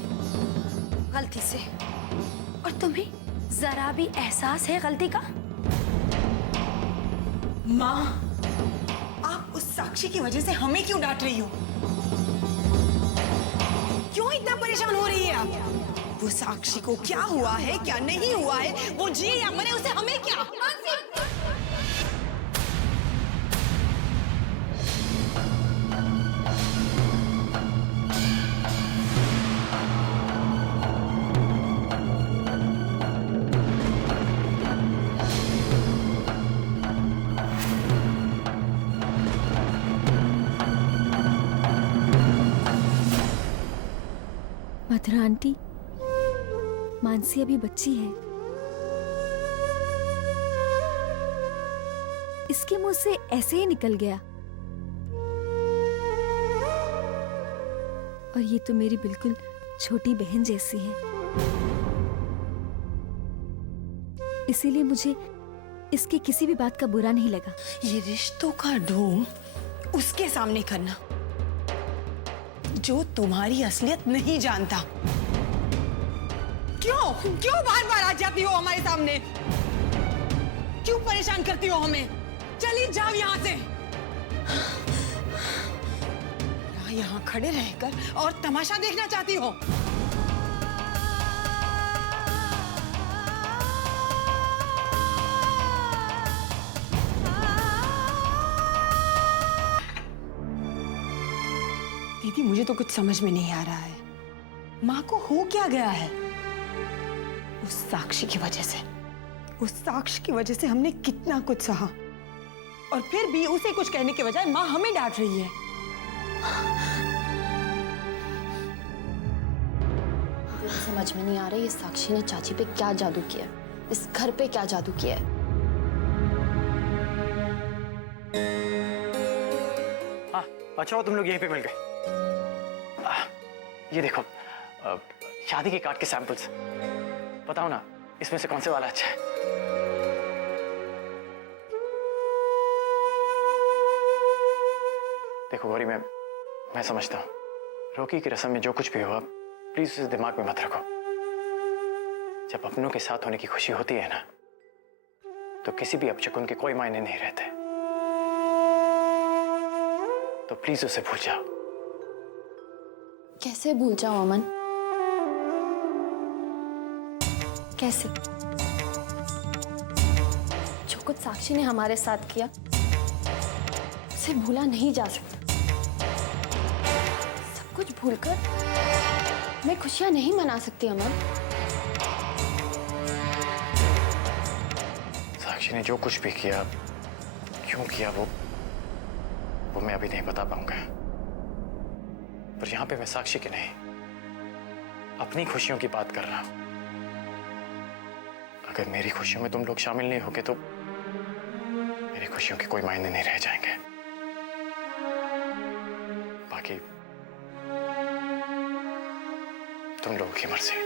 गलती से? और तुम्हें जरा भी एहसास है गलती का? माँ, आप उस साक्षी की वजह से हमें क्यों डांट रही हो? क्यों इतना परेशान हो रही है आप? वो साक्षी को क्या हुआ है, क्या नहीं हुआ है, वो जिए या मरे, उसे हमें क्या? मथुरा आंटी, मानसी अभी बच्ची है। इसके मुंह से ऐसे ही निकल गया। और ये तो मेरी बिल्कुल छोटी बहन जैसी है, इसीलिए मुझे इसकी किसी भी बात का बुरा नहीं लगा। ये रिश्तों का ढोंग उसके सामने करना जो तुम्हारी असलियत नहीं जानता। क्यों क्यों बार बार आ जाती हो हमारे सामने? क्यों परेशान करती हो हमें? चली जाओ यहाँ से। यहाँ खड़े रहकर और तमाशा देखना चाहती हो? दीदी, मुझे तो कुछ समझ में नहीं आ रहा है। माँ को हो क्या गया है? उस साक्षी की वजह से, उस साक्षी की वजह से हमने कितना कुछ सहा, और फिर भी उसे कुछ कहने के बजाय माँ हमें डांट रही है। मुझे समझ में नहीं आ रहा है, ये साक्षी ने चाची पे क्या जादू किया है, इस घर पे क्या जादू किया है। हाँ, अच्छा हो तुम लोग यहीं पे मिल गए। ये देखो, शादी के कार्ड के सैंपल्स। बताओ ना, इसमें से कौन से वाला अच्छा है? देखो गौरी, मैं समझता हूँ, रोकी की रस्म में जो कुछ भी हुआ, प्लीज उसे दिमाग में मत रखो। जब अपनों के साथ होने की खुशी होती है ना, तो किसी भी अपशकुन के कोई मायने नहीं रहते। तो प्लीज उसे भूल जाओ। कैसे भूल जाओ अमन? कैसे? जो कुछ साक्षी ने हमारे साथ किया उसे भूला नहीं जा सकता। सब कुछ भूलकर मैं खुशियां नहीं मना सकती अमर। साक्षी ने जो कुछ भी किया, क्यों किया, वो मैं अभी नहीं बता पाऊंगा। पर यहां पे मैं साक्षी की नहीं, अपनी खुशियों की बात कर रहा हूं। अगर मेरी खुशियों में तुम लोग शामिल नहीं होगे तो मेरी खुशियों के कोई मायने नहीं रह जाएंगे। बाकी तुम लोगों की मर्जी।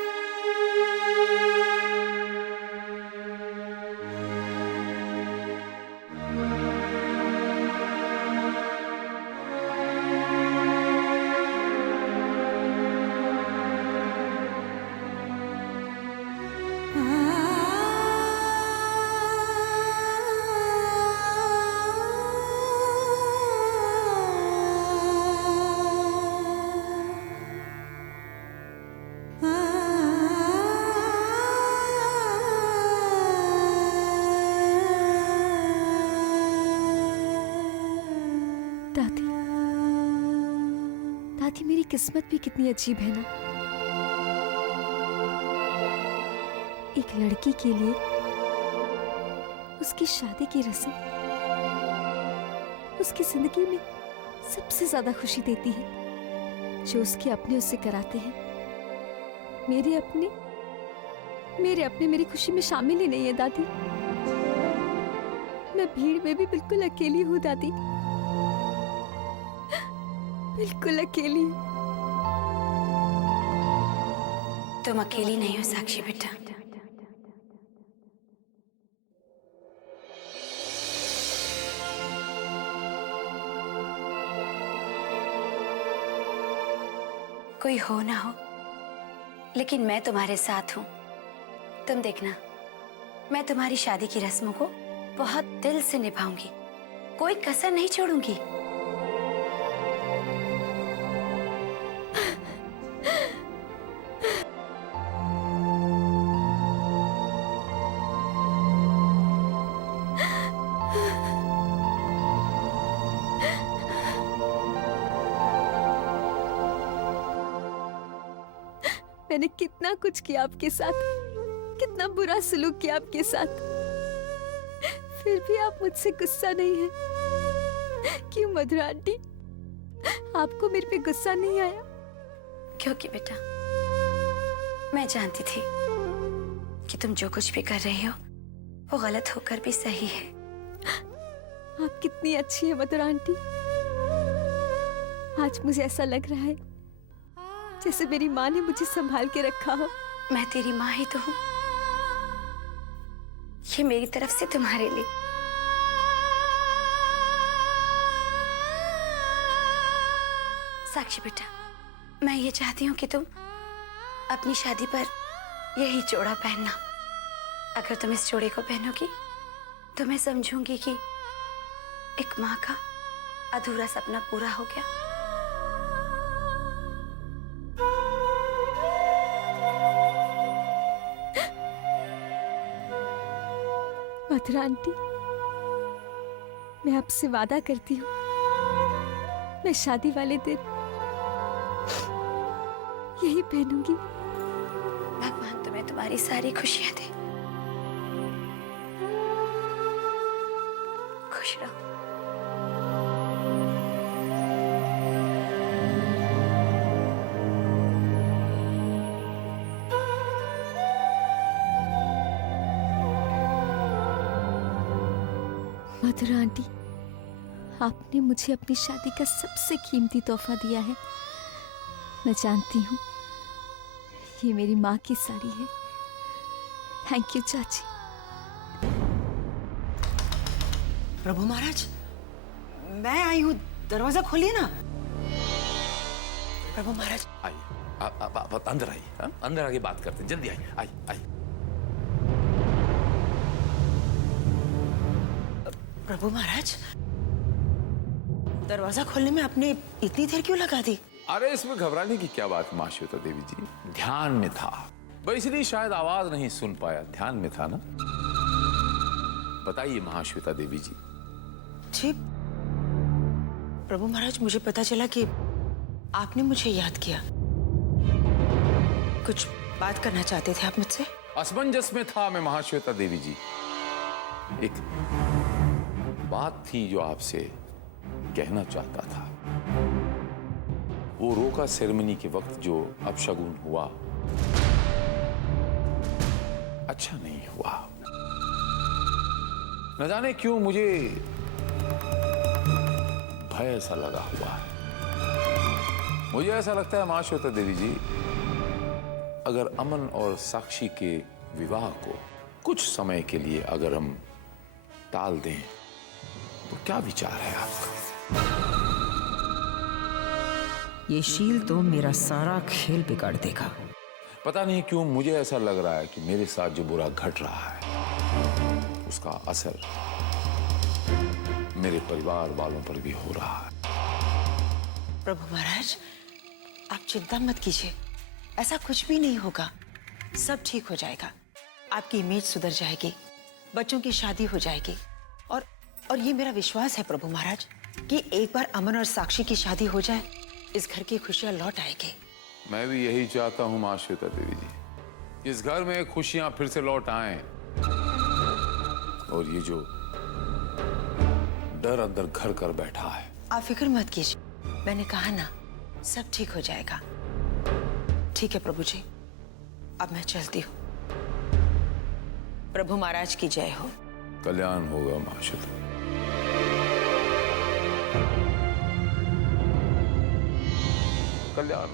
दादी, दादी मेरी किस्मत भी कितनी अजीब है ना। एक लड़की के लिए उसकी शादी की रस्म उसकी जिंदगी में सबसे ज्यादा खुशी देती है। जो उसके अपने उससे कराते हैं, मेरे अपने मेरी खुशी में शामिल ही नहीं है दादी। मैं भीड़ में भी बिल्कुल अकेली हूँ दादी, बिल्कुल अकेली। तुम अकेली नहीं हो साक्षी बेटा। कोई हो ना हो, लेकिन मैं तुम्हारे साथ हूं। तुम देखना, मैं तुम्हारी शादी की रस्मों को बहुत दिल से निभाऊंगी, कोई कसर नहीं छोड़ूंगी। मैंने कितना कुछ किया आपके साथ, कितना बुरा सलूक किया आपके साथ, फिर भी आप मुझसे गुस्सा नहीं है। क्यों मधुरा आंटी, आपको मेरे पे गुस्सा नहीं आया? क्योंकि बेटा, मैं जानती थी कि तुम जो कुछ भी कर रही हो वो गलत होकर भी सही है। आप कितनी अच्छी है मधुरा आंटी। आज मुझे ऐसा लग रहा है जैसे मेरी माँ ने मुझे संभाल के रखा हो। मैं तेरी माँ ही तो हूँ, ये मेरी तरफ से तुम्हारे लिए। साक्षी बेटा, मैं ये चाहती हूँ कि तुम अपनी शादी पर यही जोड़ा पहनना। अगर तुम इस जोड़े को पहनोगी तो मैं समझूंगी कि एक माँ का अधूरा सपना पूरा हो गया। मथुरा आंटी, मैं आपसे वादा करती हूँ, मैं शादी वाले दिन यही पहनूंगी। भगवान तुम्हें तुम्हारी सारी खुशियां दे। खुश रहो। मधुरा आंटी, आपने मुझे अपनी शादी का सबसे कीमती तोहफा दिया है। मैं जानती हूँ ये मेरी माँ की साड़ी है। थैंक यू चाची। प्रभु महाराज, मैं आई हूँ, दरवाजा खोलिए ना। प्रभु महाराज, आइए, अंदर आइए। अंदर आके बात करते हैं, जल्दी आइए। आइए। प्रभु महाराज, दरवाजा खोलने में आपने इतनी देर क्यों लगा दी? अरे इसमें घबराने की क्या बात माश्वेता देवी जी, ध्यान में था। बस इसलिए शायद आवाज नहीं सुन पाया, ध्यान में था ना। बताइए महाश्वेता देवी जी। जी प्रभु महाराज, मुझे पता चला कि आपने मुझे याद किया। कुछ बात करना चाहते थे आप मुझसे? असमंजस में था मैं महाश्वेता देवी जी। एक बात थी जो आपसे कहना चाहता था। वो रोका सेरेमनी के वक्त जो अपशगुन हुआ, अच्छा नहीं हुआ। न जाने क्यों मुझे भय ऐसा लगा हुआ है। मुझे ऐसा लगता है महाश्वेता देवी जी, अगर अमन और साक्षी के विवाह को कुछ समय के लिए अगर हम टाल दें तो क्या विचार है आपका? ये शील तो मेरा सारा खेल बिगाड़ देगा। पता नहीं क्यों मुझे ऐसा लग रहा है कि मेरे साथ जो बुरा घट रहा है उसका असर मेरे परिवार वालों पर भी हो रहा है। प्रभु महाराज, आप चिंता मत कीजिए, ऐसा कुछ भी नहीं होगा। सब ठीक हो जाएगा। आपकी इमेज सुधर जाएगी, बच्चों की शादी हो जाएगी। और ये मेरा विश्वास है प्रभु महाराज कि एक बार अमन और साक्षी की शादी हो जाए, इस घर की खुशियां लौट आएगी। मैं भी यही चाहता हूं महाश्वेता देवी जी, इस घर में खुशियां फिर से लौट आएं और ये जो डर अंदर घर कर बैठा है। आप फिक्र मत कीजिए, मैंने कहा ना, सब ठीक हो जाएगा। ठीक है प्रभु जी, अब मैं चलती हूँ। प्रभु महाराज की जय हो। कल्याण होगा महाश्वेता। कल्याण।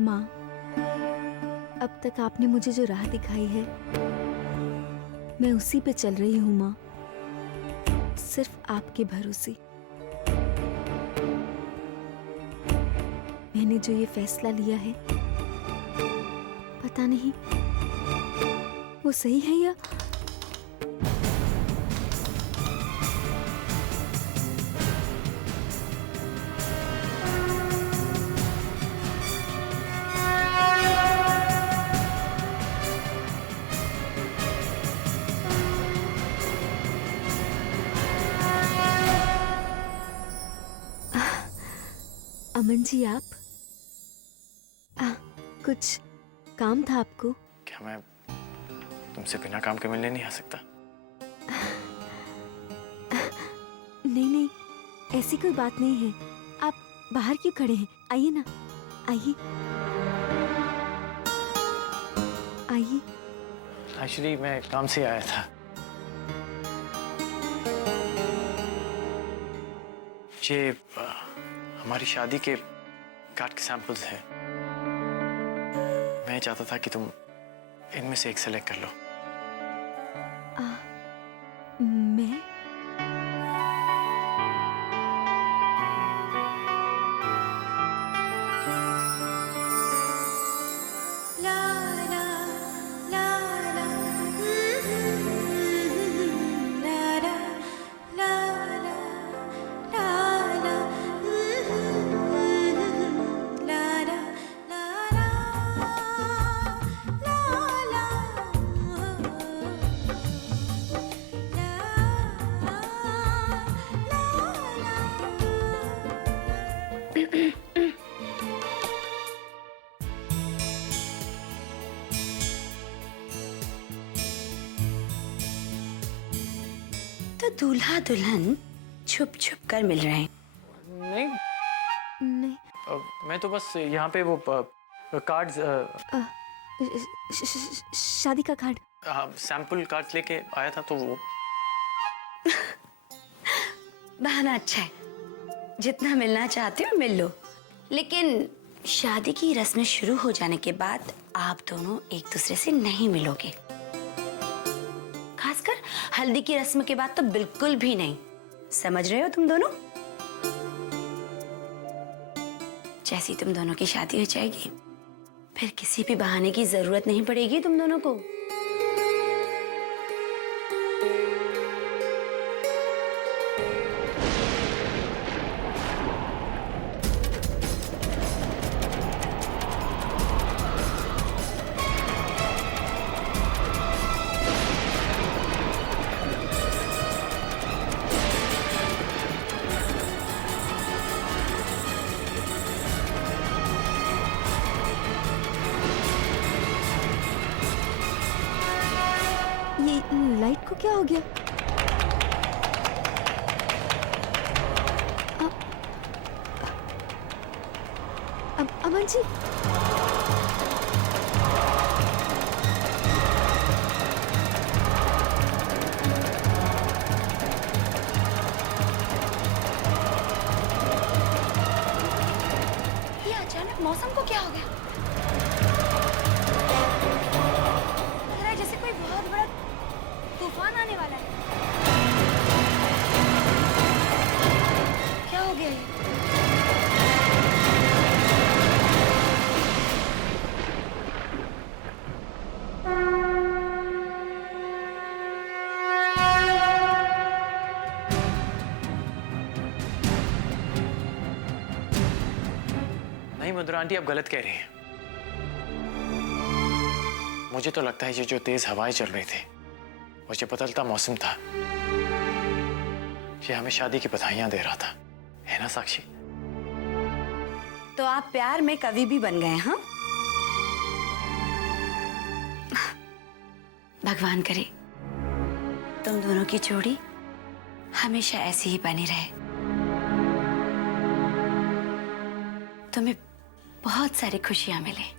माँ, अब तक आपने मुझे जो राह दिखाई है मैं उसी पे चल रही हूँ माँ, सिर्फ आपके भरोसे। मैंने जो ये फैसला लिया है, पता नहीं वो सही है या अमन जी, आप कुछ काम था आपको? क्या मैं तुमसे बिना काम के मिलने नहीं आ सकता? नहीं नहीं, ऐसी कोई बात नहीं है। आप बाहर क्यों खड़े हैं? आइए ना, आइए आइए। एक्चुअली मैं काम से आया था। ये हमारी शादी के कार्ड के सैंपल्स हैं। मैं चाहता था कि तुम इनमें से एक सेलेक्ट कर लो। मैं? तो दूल्हा दुल्हन छुप छुप कर मिल रहे हैं। नहीं नहीं, मैं तो बस यहाँ पे वो कार्ड्स शादी का कार्ड, सैंपल कार्ड्स लेके आया था, तो वो बहाना अच्छा है, जितना मिलना चाहते हो मिल लो। लेकिन शादी की रस्में शुरू हो जाने के बाद आप दोनों एक दूसरे से नहीं मिलोगे। खासकर हल्दी की रस्म के बाद तो बिल्कुल भी नहीं। समझ रहे हो तुम दोनों? जैसी तुम दोनों की शादी हो जाएगी, फिर किसी भी बहाने की जरूरत नहीं पड़ेगी तुम दोनों को। लाइट को क्या हो गया? अमन जी, ये अचानक मौसम को क्या हो गया? लग रहा है जैसे कोई बहुत बड़ा तूफान आने वाला है। क्या हो गया ये? नहीं मधुरा आंटी, आप गलत कह रही हैं। मुझे तो लगता है ये जो तेज हवाएं चल रही थी, वो जो बदलता मौसम था, ये हमें शादी की बधाइयां दे रहा था, है ना साक्षी? तो आप प्यार में कवि भी बन गए, हाँ? भगवान करे तुम दोनों की जोड़ी हमेशा ऐसी ही बनी रहे। तुम्हें बहुत सारी खुशियां मिले।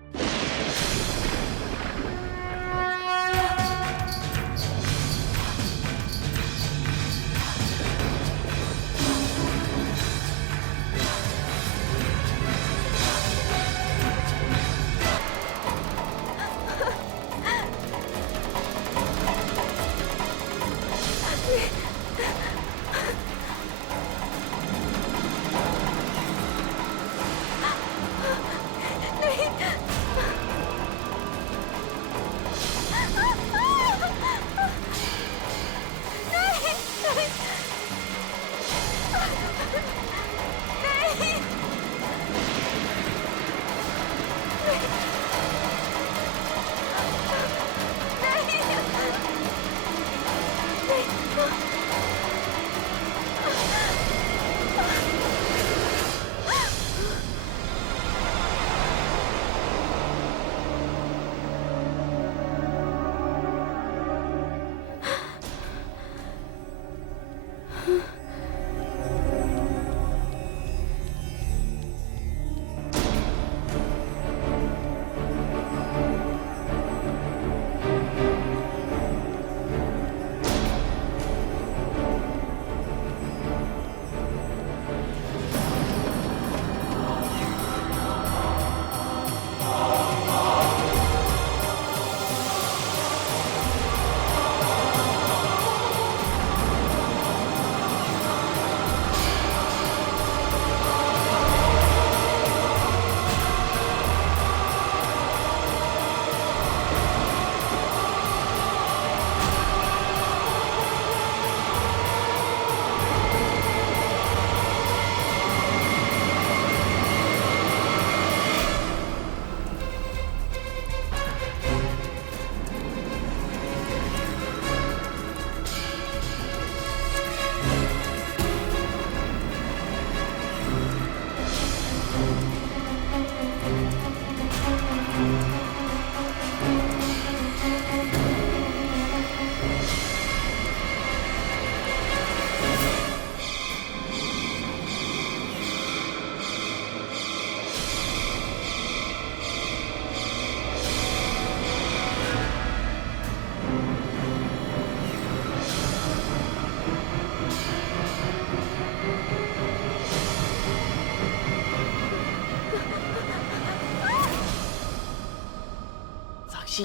साक्षी,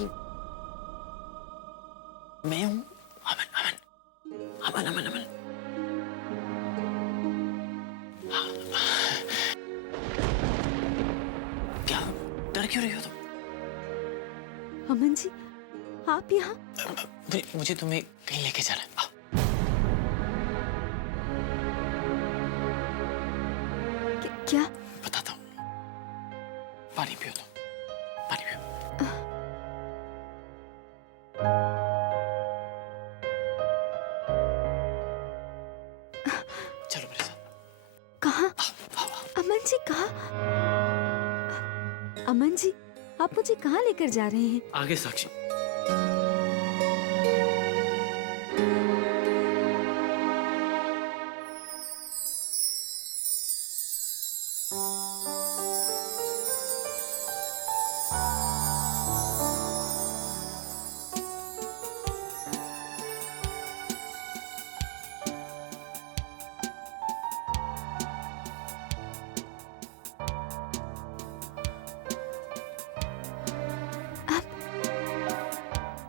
मैं हूं अमन। अमन अमन अमन अमन। क्या डर क्यों रही हो तुम? अमन जी, आप यहाँ? मुझे तुम्हें कहीं लेके जाना है। क्या? बताता हूँ। पानी पियो तुम, पानी पियो। चलो मेरे साथ। कहाँ? अमन जी कहाँ? अमन जी, आप मुझे कहाँ लेकर जा रहे हैं? आगे साक्षी।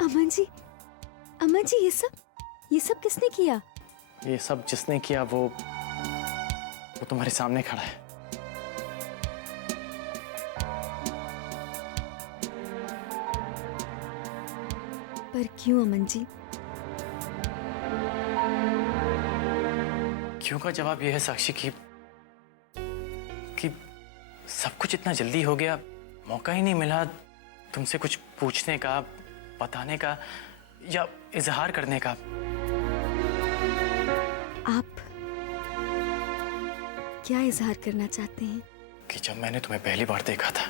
अमन जी ये सब किसने किया? ये सब जिसने किया वो तुम्हारे सामने खड़ा है। पर क्यों अमन जी? क्यों का जवाब यह है साक्षी कि सब कुछ इतना जल्दी हो गया, मौका ही नहीं मिला तुमसे कुछ पूछने का, बताने का या इजहार करने का। आप क्या इजहार करना चाहते हैं? कि जब मैंने तुम्हें पहली बार देखा था,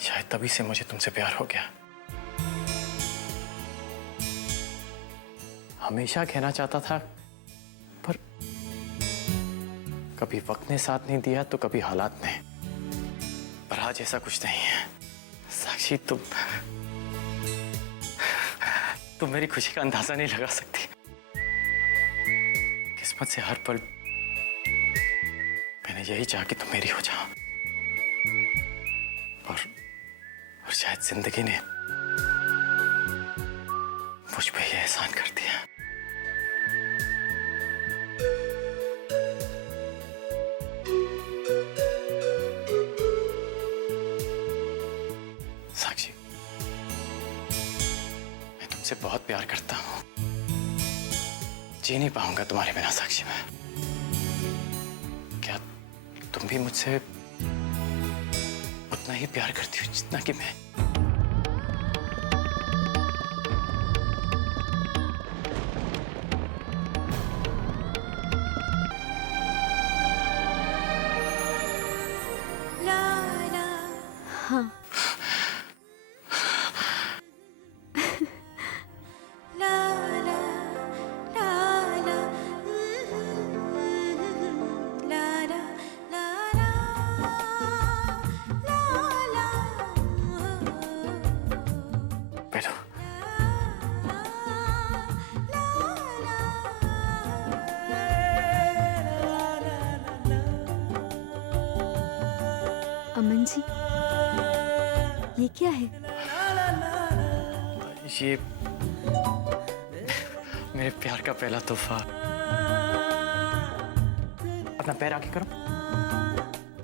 शायद तभी से मुझे तुमसे प्यार हो गया। हमेशा कहना चाहता था, पर कभी वक्त ने साथ नहीं दिया तो कभी हालात ने। पर आज ऐसा कुछ नहीं है साक्षी। तुम मेरी खुशी का अंदाजा नहीं लगा सकती। किस्मत से हर पल मैंने यही चाहा कि तुम मेरी हो जाओ, और शायद जिंदगी ने मुझ पे ये एहसान कर दिया। साक्षी, मैं तुमसे बहुत प्यार करता हूं। जी नहीं पाऊंगा तुम्हारे बिना साक्षी में। क्या तुम भी मुझसे उतना ही प्यार करती हो जितना कि मैं? हाँ। बैठो। अमन जी, ये क्या है? ये मेरे प्यार का पहला तोहफा। अपना पैर आगे करो।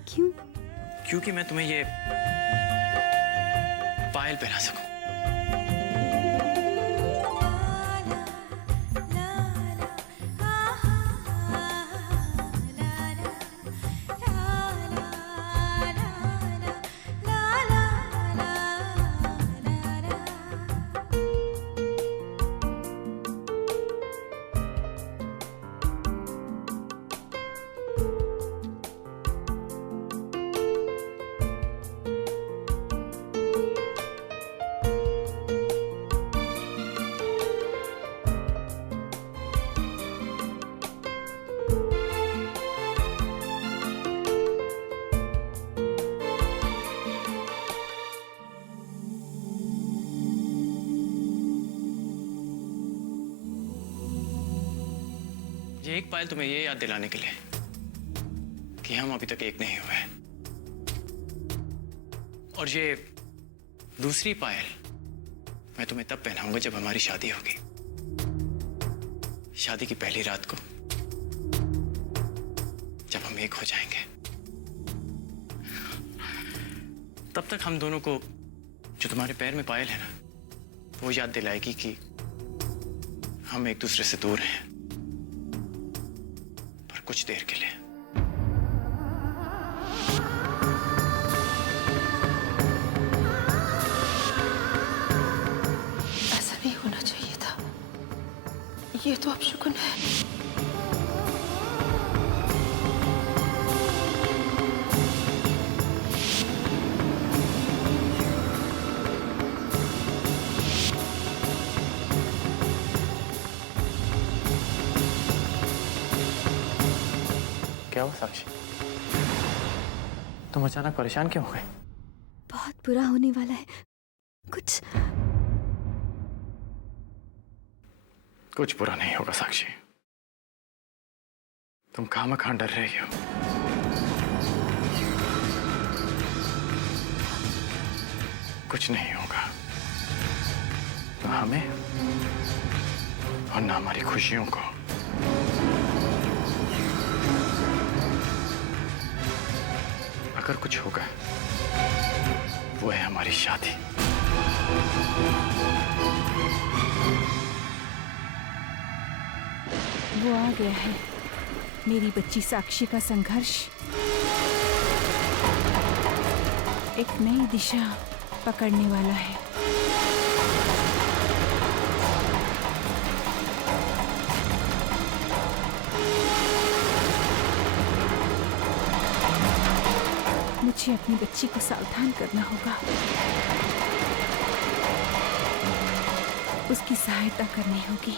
क्यों? क्योंकि मैं तुम्हें ये पायल पहना सकूं। ये एक पायल तुम्हें ये याद दिलाने के लिए कि हम अभी तक एक नहीं हुए। और ये दूसरी पायल मैं तुम्हें तब पहनाऊंगा जब हमारी शादी होगी। शादी की पहली रात को, जब हम एक हो जाएंगे। तब तक हम दोनों को जो तुम्हारे पैर में पायल है ना, वो याद दिलाएगी कि हम एक दूसरे से दूर हैं, पर कुछ देर के लिए। ऐसा नहीं होना चाहिए था। ये तो अपशकुन है। क्या हुआ साक्षी? तुम अचानक परेशान क्यों हो गए? बहुत बुरा होने वाला है। कुछ बुरा नहीं होगा साक्षी। तुम खामखा डर रही हो। कुछ नहीं होगा। ना हमें और ना हमारी खुशियों को। अगर कुछ होगा वो है हमारी शादी। वो आ गया है, मेरी बच्ची साक्षी का संघर्ष एक नई दिशा पकड़ने वाला है। मुझे अपनी बच्ची को सावधान करना होगा, उसकी सहायता करनी होगी।